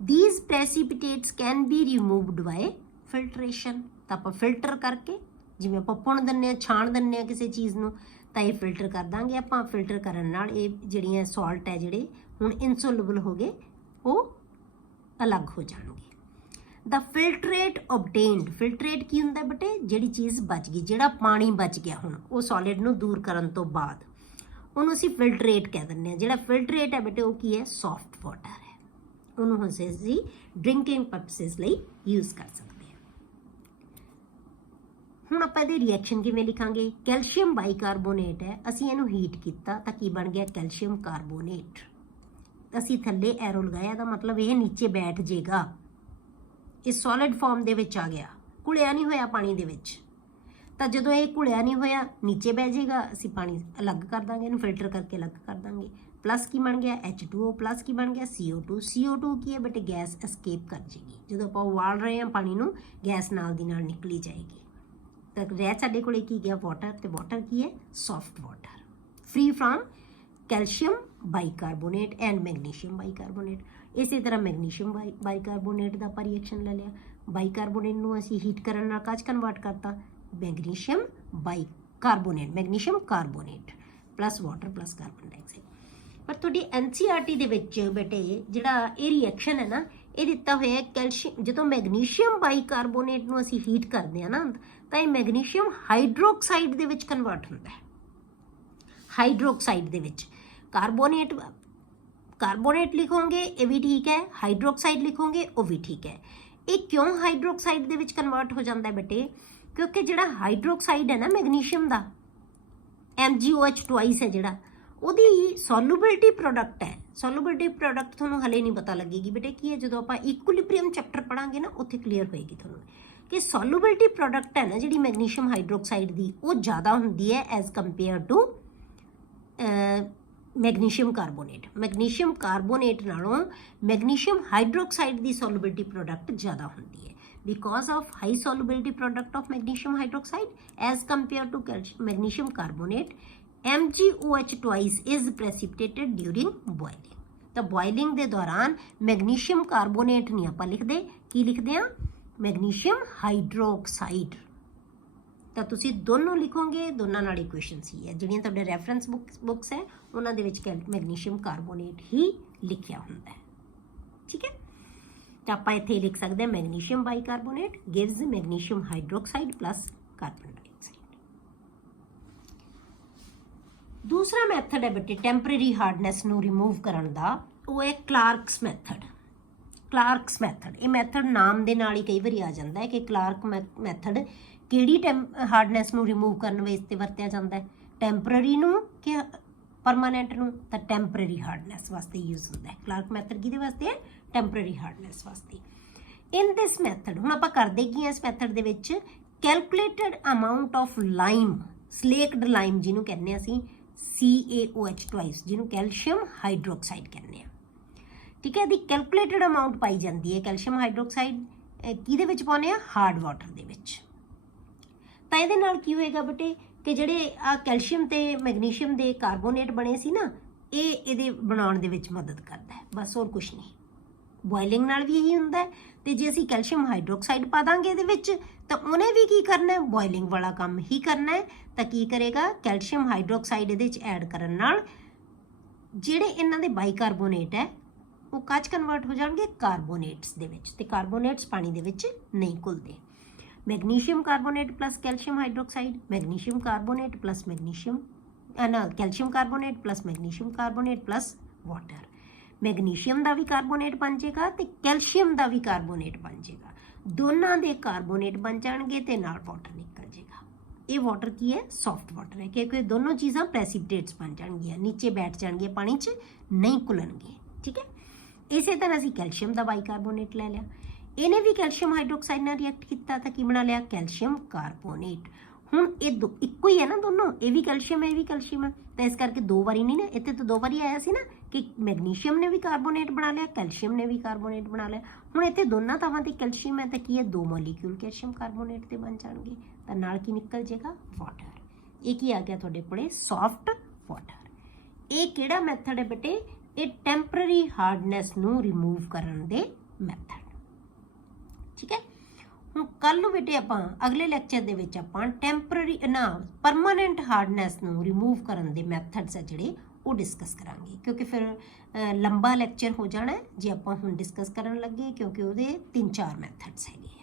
These precipitates can be removed by filtration। ਤਾਂ ਆਪਾਂ ਫਿਲਟਰ ਕਰਕੇ, ਜਿਵੇਂ ਆਪਾਂ ਪੁਣ ਦਿੰਦੇ ਹਾਂ, ਛਾਣ ਦਿੰਦੇ ਹਾਂ ਕਿਸੇ ਚੀਜ਼ ਨੂੰ, ਤਾਂ ਇਹ ਫਿਲਟਰ ਕਰ ਦਾਂਗੇ ਆਪਾਂ। ਫਿਲਟਰ ਕਰਨ ਨਾਲ ਇਹ ਜਿਹੜੀਆਂ ਸਾਲਟ ਹੈ ਜਿਹੜੇ ਹੁਣ ਇਨਸੋਲੂਬਲ ਹੋ ਗਏ, ਉਹ ਅਲੱਗ ਹੋ ਜਾਣਗੇ। द फिल्ट्रेट ऑबटेन्ड, फिल्ट्रेट की हुंदा बेटे जिहड़ी चीज़ बच गई, जिहड़ा पानी बच गया हुण वो सॉलिड नूं दूर करन तो बाद ਉਹਨੂੰ ਅਸੀਂ ਫਿਲਟਰੇਟ ਕਹਿ ਦਿੰਦੇ ਹਾਂ। ਜਿਹੜਾ ਫਿਲਟਰੇਟ ਹੈ ਬੇਟੇ ਉਹ ਕੀ ਹੈ, ਸੌਫਟ ਵਾਟਰ ਹੈ। ਉਹਨੂੰ ਅਸੀਂ ਡਰਿੰਕਿੰਗ ਪਰਪਸਿਸ ਲਈ ਯੂਜ਼ ਕਰ ਸਕਦੇ ਹਾਂ। ਹੁਣ ਆਪਾਂ ਇਹਦੇ ਰਿਐਕਸ਼ਨ ਕਿਵੇਂ ਲਿਖਾਂਗੇ, ਕੈਲਸ਼ੀਅਮ ਬਾਈਕਾਰਬੋਨੇਟ ਹੈ, ਅਸੀਂ ਇਹਨੂੰ ਹੀਟ ਕੀਤਾ ਤਾਂ ਕੀ ਬਣ ਗਿਆ, ਕੈਲਸ਼ੀਅਮ ਕਾਰਬੋਨੇਟ। ਅਸੀਂ ਥੱਲੇ ਐਰੋ ਲਗਾਇਆ, ਦਾ ਮਤਲਬ ਇਹ ਨੀਚੇ ਬੈਠ ਜਾਏਗਾ, ਇਹ ਸੋਲਿਡ ਫਾਰਮ ਦੇ ਵਿੱਚ ਆ ਗਿਆ, ਘੁਲਿਆ ਨਹੀਂ ਹੋਇਆ ਪਾਣੀ ਦੇ ਵਿੱਚ। ਤਾਂ ਜਦੋਂ ਇਹ ਘੁਲਿਆ ਨਹੀਂ ਹੋਇਆ ਨੀਚੇ ਬਹਿ ਜਾਏਗਾ, ਅਸੀਂ ਪਾਣੀ ਅਲੱਗ ਕਰ ਦਾਂਗੇ, ਇਹਨੂੰ ਫਿਲਟਰ ਕਰਕੇ ਅਲੱਗ ਕਰ ਦਾਂਗੇ। ਪਲੱਸ ਕੀ ਬਣ ਗਿਆ H2O, ਪਲੱਸ ਕੀ ਬਣ ਗਿਆ CO2। CO2 ਕੀ ਹੈ ਬੇਟੇ, ਗੈਸ ਐਸਕੇਪ ਕਰ ਜਾਏਗੀ, ਜਦੋਂ ਆਪਾਂ ਉਬਾਲ ਰਹੇ ਹਾਂ ਪਾਣੀ ਨੂੰ ਗੈਸ ਨਾਲ ਦੀ ਨਾਲ ਨਿਕਲੀ ਜਾਏਗੀ। ਤਾਂ ਰਹਿ ਸਾਡੇ ਕੋਲੇ ਕੀ ਗਿਆ, ਵਾਟਰ, ਤੇ ਵਾਟਰ ਕੀ ਹੈ, soft water, free from calcium bicarbonate and magnesium bicarbonate. ਇਸੇ ਤਰ੍ਹਾਂ ਮੈਗਨੀਸ਼ੀਅਮ ਬਾਈਕਾਰਬੋਨੇਟ ਦਾ ਆਪਾਂ ਰਿਐਕਸ਼ਨ ਲੈ ਲਿਆ, ਬਾਈਕਾਰਬੋਨੇਟ ਨੂੰ ਅਸੀਂ ਹੀਟ ਕਰਨ ਨਾਲ ਕਾਚ ਕਨਵਰਟ ਕਰਤਾ, magnesium bicarbonate, magnesium carbonate plus water plus carbon dioxide. पर थोड़ी NCERT ਦੇ ਵਿੱਚ ਬੇਟੇ ਜਿਹੜਾ ਇਹ ਰਿਐਕਸ਼ਨ ਹੈ ਨਾ, ਇਹ ਦਿੱਤਾ ਹੋਇਆ ਹੈ ਕੈਲਸ਼ੀਅਮ, ਜਦੋਂ ਮੈਗਨੀਸ਼ੀਅਮ ਬਾਈਕਾਰਬੋਨੇਟ ਨੂੰ ਅਸੀਂ ਹੀਟ ਕਰਦੇ ਹਾਂ ਨਾ ਤਾਂ ਇਹ ਮੈਗਨੀਸ਼ੀਅਮ ਹਾਈਡਰੋਕਸਾਈਡ ਦੇ ਵਿੱਚ ਕਨਵਰਟ ਹੁੰਦਾ ਹੈ। ਹਾਈਡਰੋਕਸਾਈਡ ਦੇ ਵਿੱਚ ਕਾਰਬੋਨੇਟ ਲਿਖੋਗੇ ਇਹ ਵੀ ਠੀਕ ਹੈ, ਹਾਈਡਰੋਕਸਾਈਡ ਲਿਖੋਗੇ ਉਹ ਵੀ ਠੀਕ ਹੈ। ਇਹ ਕਿਉਂ ਹਾਈਡਰੋਕਸਾਈਡ ਦੇ ਵਿੱਚ ਕਨਵਰਟ ਹੋ ਜਾਂਦਾ ਹੈ ਬੇਟੇ, ਕਿਉਂਕਿ ਜਿਹੜਾ ਹਾਈਡਰੋਕਸਾਈਡ ਹੈ ਨਾ ਮੈਗਨੀਸ਼ੀਅਮ ਦਾ, MgOH ਟਵਾਈਸ ਹੈ ਜਿਹੜਾ, ਉਹਦੀ ਸੋਲੂਬਿਲਿਟੀ ਪ੍ਰੋਡਕਟ ਹੈ। ਸੋਲੂਬਿਲਿਟੀ ਪ੍ਰੋਡਕਟ ਤੁਹਾਨੂੰ ਹਲੇ ਨਹੀਂ ਪਤਾ ਲੱਗੇਗੀ ਬੇਟੇ ਕੀ ਹੈ, ਜਦੋਂ ਆਪਾਂ ਇਕੁਇਲਿਬ੍ਰੀਅਮ ਚੈਪਟਰ ਪੜਾਂਗੇ ਨਾ ਉੱਥੇ ਕਲੀਅਰ ਹੋਏਗੀ ਤੁਹਾਨੂੰ ਕਿ ਸੋਲੂਬਿਲਿਟੀ ਪ੍ਰੋਡਕਟ ਹੈ ਨਾ ਜਿਹੜੀ ਮੈਗਨੀਸ਼ੀਅਮ ਹਾਈਡਰੋਕਸਾਈਡ ਦੀ, ਉਹ ਜ਼ਿਆਦਾ ਹੁੰਦੀ ਹੈ as compare to magnesium carbonate. Magnesium carbonate ਨਾਲੋਂ ਮੈਗਨੀਸ਼ੀਅਮ ਹਾਈਡਰੋਕਸਾਈਡ ਦੀ ਸੋਲੂਬਿਲਿਟੀ ਪ੍ਰੋਡਕਟ ਜ਼ਿਆਦਾ ਹੁੰਦੀ ਹੈ, because of high solubility product of magnesium hydroxide as compared to magnesium carbonate, MgOH twice is precipitated during boiling। ਤਾਂ boiling ਦੇ ਦੌਰਾਨ magnesium carbonate ਨਹੀਂ ਆਪਾਂ ਲਿਖਦੇ, ਕੀ ਲਿਖਦੇ ਆ, ਮੈਗਨੀਸ਼ੀਅਮ ਹਾਈਡਰੋਕਸਾਈਡ। ਤਾਂ ਤੁਸੀਂ ਦੋਨੋਂ ਲਿਖੋਗੇ, ਦੋਨਾਂ ਨਾਲ ਇਕੁਏਸ਼ਨ ਸੀ ਹੈ, ਜਿਹੜੀਆਂ ਤੁਹਾਡੇ ਰੈਫਰੈਂਸ ਬੁੱਕਸ ਹੈ ਉਹਨਾਂ ਦੇ ਵਿੱਚ ਮੈਗਨੀਸ਼ੀਅਮ ਕਾਰਬੋਨੇਟ ਹੀ ਲਿਖਿਆ ਹੁੰਦਾ ਹੈ, ਠੀਕ ਹੈ। ਤਾਂ ਆਪਾਂ ਇੱਥੇ ਲਿਖ ਸਕਦੇ ਹਾਂ magnesium bicarbonate gives magnesium hydroxide plus carbon dioxide. ਦੂਸਰਾ ਮੈਥਡ ਹੈ ਬੇਟੇ ਟੈਂਪਰੇਰੀ ਹਾਰਡਨੈਸ ਨੂੰ ਰਿਮੂਵ ਕਰਨ ਦਾ, ਉਹ ਹੈ ਕਲਾਰਕਸ ਮੈਥਡ। ਕਲਾਰਕਸ ਮੈਥਡ, ਇਹ ਮੈਥਡ ਨਾਮ ਦੇ ਨਾਲ ਹੀ ਕਈ ਵਾਰੀ ਆ ਜਾਂਦਾ ਹੈ ਕਿ ਕਲਾਰਕ ਮੈਥਡ ਕਿਹੜੀ ਹਾਰਡਨੈਸ ਨੂੰ ਰਿਮੂਵ ਕਰਨ ਵਾਸਤੇ ਵਰਤਿਆ ਜਾਂਦਾ ਹੈ, ਟੈਂਪਰੇਰੀ ਨੂੰ ਕਿ ਪਰਮਾਨੈਂਟ ਨੂੰ। ਤਾਂ ਟੈਂਪਰੇਰੀ ਹਾਰਡਨੈਸ ਵਾਸਤੇ ਯੂਜ਼ ਹੁੰਦਾ ਹੈ ਕਲਾਰਕ ਮੈਥਡ। ਕਿਹਦੇ ਵਾਸਤੇ ਹੈ, ਟੈਂਪਰੇਰੀ ਹਾਰਡਨੈਸ ਵਾਸਤੇ। ਇਨ ਦਿਸ ਮੈਥਡ ਹੁਣ ਆਪਾਂ ਕਰਦੇ ਕੀ ਹਾਂ, ਇਸ ਮੈਥਡ ਦੇ ਵਿੱਚ calculated amount of lime, slaked lime ਜਿਹਨੂੰ ਕਹਿੰਦੇ ਅਸੀਂ CaOH ਟਵਾਈਸ, ਜਿਹਨੂੰ ਕੈਲਸ਼ੀਅਮ ਹਾਈਡਰੋਕਸਾਈਡ ਕਹਿੰਦੇ ਆ, ਠੀਕ ਹੈ। ਇਹਦੀ ਕੈਲਕੂਲੇਟਡ ਅਮਾਊਂਟ ਪਾਈ ਜਾਂਦੀ ਹੈ ਕੈਲਸ਼ੀਅਮ ਹਾਈਡਰੋਕਸਾਈਡ, ਕਿਹਦੇ ਵਿੱਚ ਪਾਉਂਦੇ ਆ, ਹਾਰਡ ਵਾਟਰ ਦੇ ਵਿੱਚ। ਤਾਂ ਇਹਦੇ ਨਾਲ ਕੀ ਹੋਏਗਾ ਬੇਟੇ ਕਿ ਜਿਹੜੇ ਆ ਕੈਲਸ਼ੀਅਮ ਤੇ ਮੈਗਨੀਸ਼ੀਅਮ ਦੇ ਕਾਰਬੋਨੇਟ ਬਣੇ ਸੀ ਨਾ, ਇਹ ਇਹਦੇ ਬਣਾਉਣ ਦੇ ਵਿੱਚ ਮਦਦ ਕਰਦਾ ਹੈ, ਬਸ ਹੋਰ ਕੁਛ ਨਹੀਂ। ਬੋਇਲਿੰਗ ਨਾਲ ਵੀ ਇਹੀ ਹੁੰਦਾ ਹੈ, ਤੇ ਜੇ ਅਸੀਂ ਕੈਲਸ਼ੀਅਮ ਹਾਈਡਰੋਕਸਾਈਡ ਪਾ ਦਾਂਗੇ ਇਹਦੇ ਵਿੱਚ ਤਾਂ ਉਹਨੇ ਵੀ ਕੀ ਕਰਨਾ ਹੈ, ਬੋਇਲਿੰਗ ਵਾਲਾ ਕੰਮ ਹੀ ਕਰਨਾ ਹੈ। ਤਾਂ ਕੀ ਕਰੇਗਾ, ਕੈਲਸ਼ੀਅਮ ਹਾਈਡਰੋਕਸਾਈਡ ਇਹਦੇ ਵਿੱਚ ਐਡ ਕਰਨ ਨਾਲ ਜਿਹੜੇ ਇਹਨਾਂ ਦੇ ਬਾਈਕਾਰਬੋਨੇਟ ਹੈ ਉਹ ਕਾਚ ਕਨਵਰਟ ਹੋ ਜਾਣਗੇ ਕਾਰਬੋਨੇਟਸ ਦੇ ਵਿੱਚ, ਤੇ ਕਾਰਬੋਨੇਟਸ ਪਾਣੀ ਦੇ ਵਿੱਚ ਨਹੀਂ ਘੁਲਦੇ। Magnesium carbonate plus calcium hydroxide, magnesium carbonate plus magnesium calcium carbonate plus magnesium carbonate plus water. Magnesium का भी कार्बोनेट बन जाएगा तो कैल्शियम का भी कार्बोनेट बन जाएगा, दोनों के कार्बोनेट बन जाएंगे तो नाल वाटर निकल जाएगा। ये वाटर की है, सॉफ्ट वाटर है, क्योंकि दोनों चीज़ां प्रेसिपिटेट्स बन जाएंगियां, नीचे बैठ जाएंगे, पानी च नहीं घुलणगे, ठीक है। इस तरह असीं कैल्शियम का बाइकार्बोनेट ले लिया, ਇਹਨੇ ਵੀ ਕੈਲਸ਼ੀਅਮ ਹਾਈਡਰੋਕਸਾਈਡ ਨਾਲ ਰਿਐਕਟ ਕੀਤਾ ਤਾਂ ਕੀ ਬਣਾ ਲਿਆ, ਕੈਲਸ਼ੀਅਮ ਕਾਰਬੋਨੇਟ। ਹੁਣ ਇਹ ਇੱਕੋ ਹੀ ਹੈ ਨਾ ਦੋਨੋਂ, ਇਹ ਵੀ ਕੈਲਸ਼ੀਅਮ ਹੈ, ਇਹ ਵੀ ਕੈਲਸ਼ੀਅਮ ਹੈ, ਤਾਂ ਇਸ ਕਰਕੇ ਦੋ ਵਾਰੀ ਨਹੀਂ ਨਾ, ਇੱਥੇ ਤਾਂ ਦੋ ਵਾਰੀ ਆਇਆ ਸੀ ਨਾ ਕਿ ਮੈਗਨੀਸ਼ੀਅਮ ਨੇ ਵੀ ਕਾਰਬੋਨੇਟ ਬਣਾ ਲਿਆ, ਕੈਲਸ਼ੀਅਮ ਨੇ ਵੀ ਕਾਰਬੋਨੇਟ ਬਣਾ ਲਿਆ। ਹੁਣ ਇੱਥੇ ਦੋਨਾਂ ਥਾਵਾਂ ਤੇ ਕੈਲਸ਼ੀਅਮ ਹੈ ਤਾਂ ਕੀ ਹੈ, ਦੋ ਮੋਲੀਕਿਊਲ ਕੈਲਸ਼ੀਅਮ ਕਾਰਬੋਨੇਟ ਦੇ ਬਣ ਜਾਣਗੇ, ਤਾਂ ਨਾਲ ਕੀ ਨਿਕਲ ਜਾਏਗਾ, ਵਾਟਰ। ਇਹ ਕੀ ਆ ਗਿਆ ਤੁਹਾਡੇ ਕੋਲੇ, ਸੌਫਟ ਵਾਟਰ। ਇਹ ਕਿਹੜਾ ਮੈਥਡ ਹੈ ਬੇਟੇ, ਇਹ ਟੈਂਪਰੇਰੀ ਹਾਰਡਨੈਸ ਨੂੰ ਰਿਮੂਵ ਕਰਨ ਦੇ ਮੈਥਡ, ठीक है। ਹੁਣ ਕੱਲ ਨੂੰ ਬੇਟੇ ਆਪਾਂ ਅਗਲੇ ਲੈਕਚਰ ਦੇ ਵਿੱਚ ਆਪਾਂ ਟੈਂਪਰੇਰੀ ਨਾ ਪਰਮਾਨੈਂਟ ਹਾਰਡਨੈਸ ਨੂੰ ਰਿਮੂਵ ਕਰਨ ਦੇ ਮੈਥਡਸ ਆ ਜਿਹੜੇ ਉਹ ਡਿਸਕਸ ਕਰਾਂਗੇ, ਕਿਉਂਕਿ ਫਿਰ ਲੰਬਾ ਲੈਕਚਰ ਹੋ ਜਾਣਾ ਜੇ ਆਪਾਂ ਹੁਣ ਡਿਸਕਸ ਕਰਨ ਲੱਗੇ, ਕਿਉਂਕਿ ਉਹਦੇ 3-4 ਮੈਥਡਸ ਹੈਗੇ।